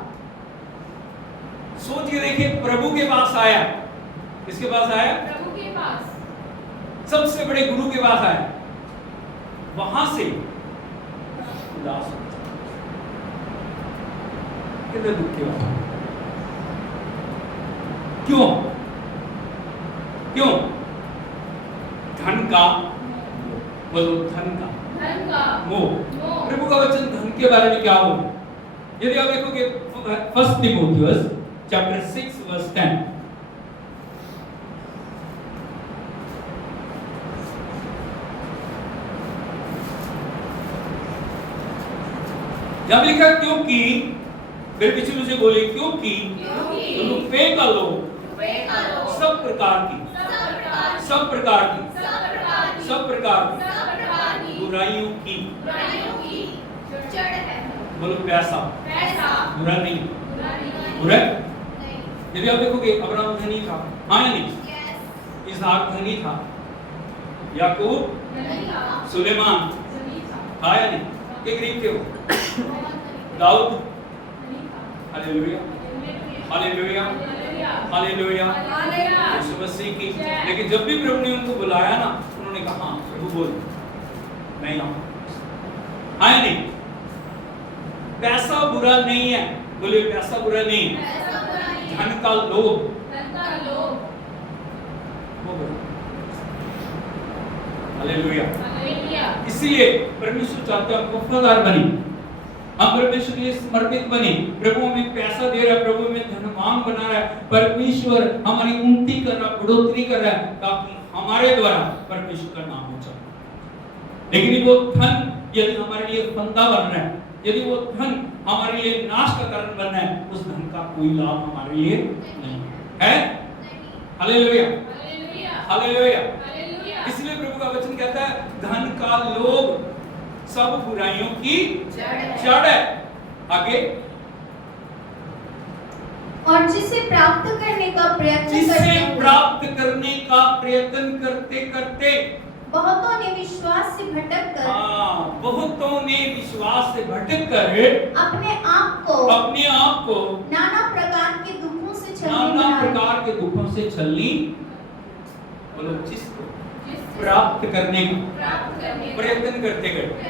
सोच के देखिए प्रभु के पास आया, किसके पास आया, प्रभु के पास, सबसे बड़े गुरु के पास आया, वहां से उदास हो कितने दुख की बात। क्यों क्यों, धन का, बोलो धन का मोह। प्रभु का वचन धन के बारे में क्या हो। यदि आप देखोगे फर्स्ट तिमोथियस चैप्टर 6 वर्स 10, जब लिखा क्योंकि, मेरे पीछे मुझे बोले क्योंकि रुपए का लोभ सब प्रकार की बुराइयों की बोलो पैसा बुरा नहीं, बुरा। यदि आप देखोगे अब्राहम धनी था, हाँ या नहीं, इसहाक धनी था, याकूब सुलेमान था या नहीं, ये गरीब थे वो, दाऊद, हालेलुया, हालेलुया, हालेलुया, यीशु मसीह की। लेकिन जब भी प्रभु ने उनको बुलाया ना, उन्होंने कहा हाँ प्रभु बोल, नहीं आऊं, हाँ नहीं। पैसा बुरा नहीं है, बोले पैसा बुरा नहीं है, धन का लोभ वो बुरा। हालेलुया। इसलिए परमेश्वर चाहता है वफादार बनी, हम परमेश्वर के लिए समर्पित बने। प्रभु में पैसा दे रहा है, प्रभु में धनवान बना रहा है, परमेश्वर हमारी उन्नति कर रहा है, बढ़ोतरी कर रहा है, ताकि हमारे द्वारा परमेश्वर का नाम ऊंचा। लेकिन वो धन यदि हमारे लिए फंदा बन रहा है, यदि वो धन हमारे लिए नाश का कारण बन रहा है, उस धन का कोई लाभ हमारे लिए नहीं है। Hallelujah, hallelujah. इसलिए प्रभु का वचन कहता है धन का लोभ सब बुराइयों की जड़ है। आगे, और जिसे प्राप्त करने का प्रयत्न करते करते बहुतों ने विश्वास से भटक कर अपने आप को नाना प्रकार के दुखों से छलनी बोलो जिसको प्राप्त करने का प्रयत्न करते करते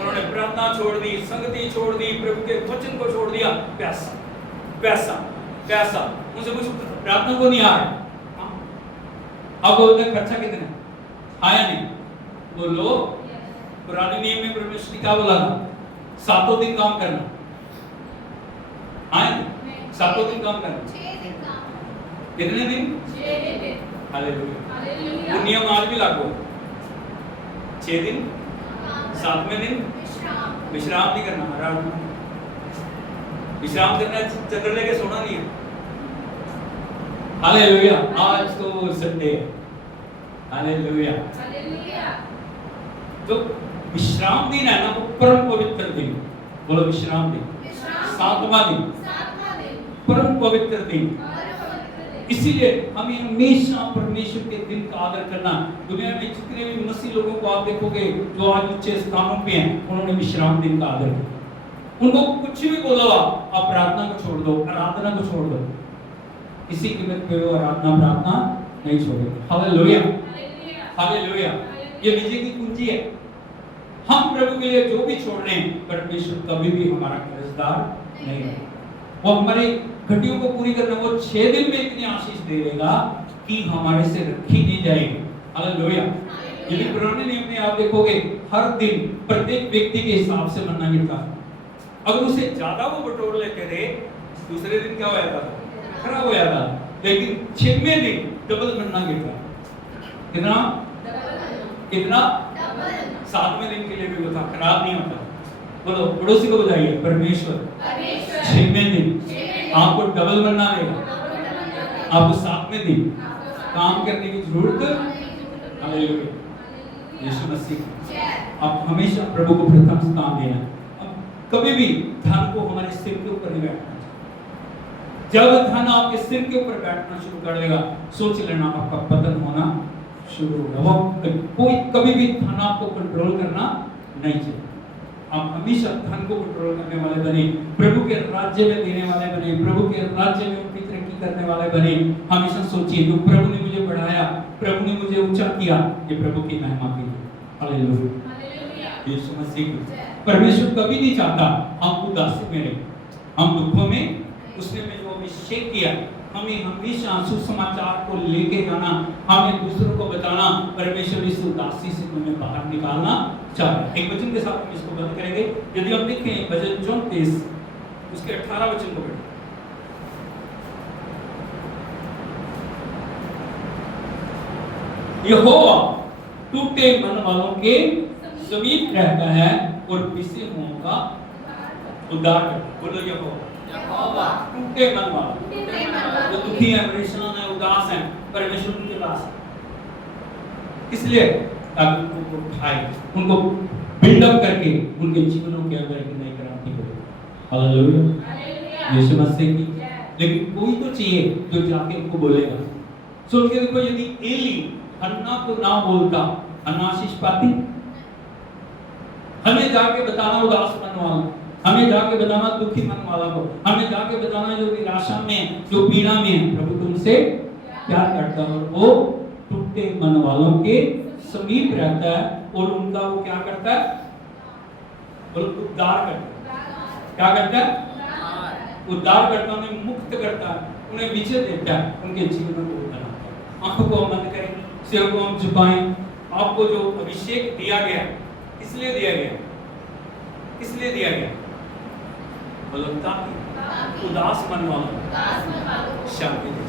उन्होंने प्रार्थना छोड़ दी, संगति छोड़ दी, प्रभु के वचन को छोड़ दिया। पैसा पैसा पैसा, उनसे कुछ प्रार्थना को नहीं आया। अब बोलते खर्चा कितना आया नहीं। बोलो पुराने नियम में परमेश्वर ने क्या बोला था? 7 दिन काम करना। आया नहीं? 7 दिन काम करना। कितने दिन? 6 दिन। हालेलुया। वो नियम आज भी लागू है। 6 दिन, 7वें दिन विश्राम नहीं करना। विश्राम करना चंद्र लेके सोना नहीं है। हालेलुया। आज तो संडे है। हालेलुया। तो विश्राम दिन है ना, वो परम पवित्र दिन। बोलो विश्राम दिन। 7वां दिन परम पवित्र दिन। इसीलिए हमें हमेशा परमेश्वर के दिन का आदर करना। दुनिया में जितने भी मसीह लोगों को आप देखोगे जो आज ऊंचे स्थानों पे हैं, उन्होंने विश्राम दिन का आदर किया। उनको कुछ भी बोलो, आप प्रार्थना को छोड़ दो, आराधना को छोड़ दो, किसी कीमत पे वो आराधना प्रार्थना नहीं छोड़ेंगे। हालेलुया। हालेलुया। ये विजय की कुंजी है। हम प्रभु के लिए जो भी छोड़ रहे हैं, परमेश्वर कभी भी हमारा कर्जदार नहीं है। वो हमारी घटियों को पूरी करना, वो 6 दिन में इतनी आशीष दे देगा कि हमारे से रखी नहीं जाएगी। हालेलुया। यदि पुराने नियम में आप देखोगे, हर दिन प्रत्येक व्यक्ति के हिसाब से मन्ना गिरता है। अगर उसे ज्यादा वो बटोर लेते थे, दूसरे दिन क्या हो जाता था? खराब हो जाता। लेकिन 6वें दिन डबल मन्ना गिरता। कितना? कितना? 7वें दिन के लिए भी वो था, खराब नहीं होता। बोलो पड़ोसी को बताइए, परमेश्वर 6वें दिन आपको डबल मन्ना देगा। आपको 7वें दिन काम करने की जरूरत। हालेलुया। यीशु मसीह, आप हमेशा प्रभु को प्रथम स्थान देना। कभी भी धन को हमारे सिर के ऊपर नहीं बैठना। जब धन आपके सिर के ऊपर बैठना शुरू कर देगा, सोच लेना आपका पतन होना शुरू होगा। कोई कभी भी धन आपको कंट्रोल करना नहीं चाहिए। आप हमेशा धन को कंट्रोल करने वाले बने, प्रभु के राज्य में देने वाले बने, प्रभु के राज्य में उनकी तरक्की करने वाले बने। हमेशा सोचिए, जो प्रभु ने मुझे बढ़ाया, प्रभु ने मुझे ऊंचा किया, ये प्रभु की महिमा के लिए। हालेलुया। यीशु मसीह। परमेश्वर कभी नहीं चाहता हम उदासी में रहें, हम दुखों में। उसने में जो अभिषेक किया, हमें हमेशा सुसमाचार को लेके जाना, हमें दूसरों को बताना। परमेश्वर इस उदासी से तुम्हें बाहर निकालना चाहता है। एक वचन के साथ हम इसको बंद करेंगे। यदि हम देखें भजन 34 उसके 18 वचन को पढ़ें। यहोवा टूटे मन वालों के समीप रहता है और पिसे हुओं का उद्धार करता है। बोलो यहोवा टूटे मन वाला, जो दुखी है, परेशान है, उदास है, परमेश्वर उनके पास है। इसलिए ताकि उनको उठाए, उनको बिल्डअप करके उनके जीवनों के अंदर एक नई क्रांति करे। हालेलुया। यीशु मसीह की। लेकिन कोई तो चाहिए जो जाके उनको बोलेगा। सोच के देखो, यदि एली हन्ना को ना बोलता, हन्ना आशीष पाती? हमें जाके बताना उदास मन वाला, हमें जाके बताना दुखी मन वाला को, हमें जाके बताना जो निराशा में, जो पीड़ा में है, प्रभु तुमसे प्यार करता है और वो टूटे मन वालों के समीप रहता है और उनका वो क्या करता है? बोलो उद्धार करता है। क्या करता है? उद्धार करता है, उन्हें मुक्त करता है, उन्हें विजय देता है, उनके जीवन को बनाता है। आंखों को हम बंद करें, सिर को हम झुकाएं। आपको जो अभिषेक दिया गया, इसलिए दिया गया, इसलिए दिया गया, बोलो ताकि उदास मन वालों शांति दे।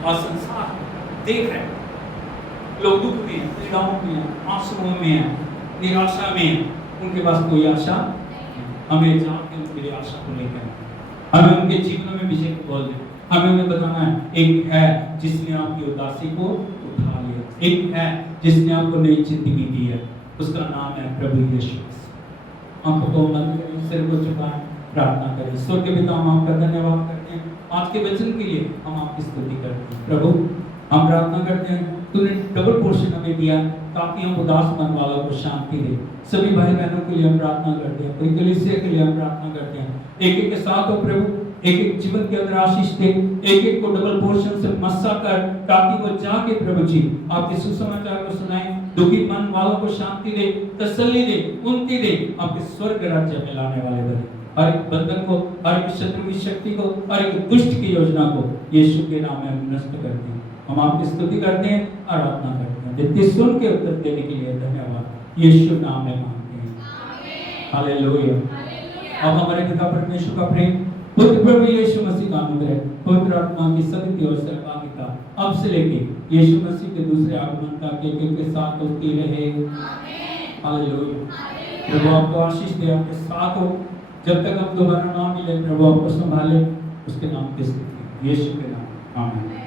और संसार देख रहे हैं, लोग दुख में हैं, पीड़ाओं में हैं, आंसुओं में हैं, निराशा में हैं, उनके पास कोई आशा नहीं। हमें जाके उनके लिए आशा को लेकर हमें उनके जीवन में विजय को बोल दें। हमें उन्हें बताना है। एक है जिसने आपकी उदासी को उठा लिया, एक है जिसने आपको नई जिंदगी दी है, उसका नाम है प्रभु यीशु मसीह। आंखों को बंद करें, सिर को झुकाएं, प्रार्थना करें। स्वर्ग के पिता, हम आपका धन्यवाद करते हैं आज के वचन के लिए, हम आपकी स्तुति करते हैं। प्रभु हम प्रार्थना करते हैं तूने डबल पोर्शन हमें दिया ताकि हम उदास मन वालों को शांति दे। सभी भाई बहनों के लिए हम प्रार्थना करते हैं, पूरी कलीसिया के लिए हम प्रार्थना करते हैं। एक एक के साथ हो प्रभु, एक एक जीवन के अंदर आशीष दे, एक एक को डबल पोर्शन से मस्सा कर, ताकि वो जाके प्रभु जी आपके सुसमाचार को सुनाए, दुखी मन वालों को शांति दे, तसल्ली दे, उन्नति दे, आपके स्वर्ग राज्य में लाने वाले बने। हर एक बंधन को, हर एक शत्रु की शक्ति को, हर एक दुष्ट की योजना को यीशु के नाम में हम नष्ट करते हैं। हम आपकी स्तुति करते हैं, आराधना करते हैं। नित्य सुन के उत्तर देने के लिए धन्यवाद, यीशु नाम में मांगते हैं, हालेलुया। अब हमारे पिता परमेश्वर का प्रेम, पुत्र प्रभु यीशु मसीह का अनुग्रह, पवित्र आत्मा की सत्य और सहभागिता अब से लेके यीशु मसीह के दूसरे आगमन तक एक के साथ होती रहे, हालेलुया। प्रभु आपको आशीष दे, आपके साथ हो जब तक हम दोबारा ना मिले। प्रभु आपको संभाले, उसके नाम के यीशु के नाम, आमीन।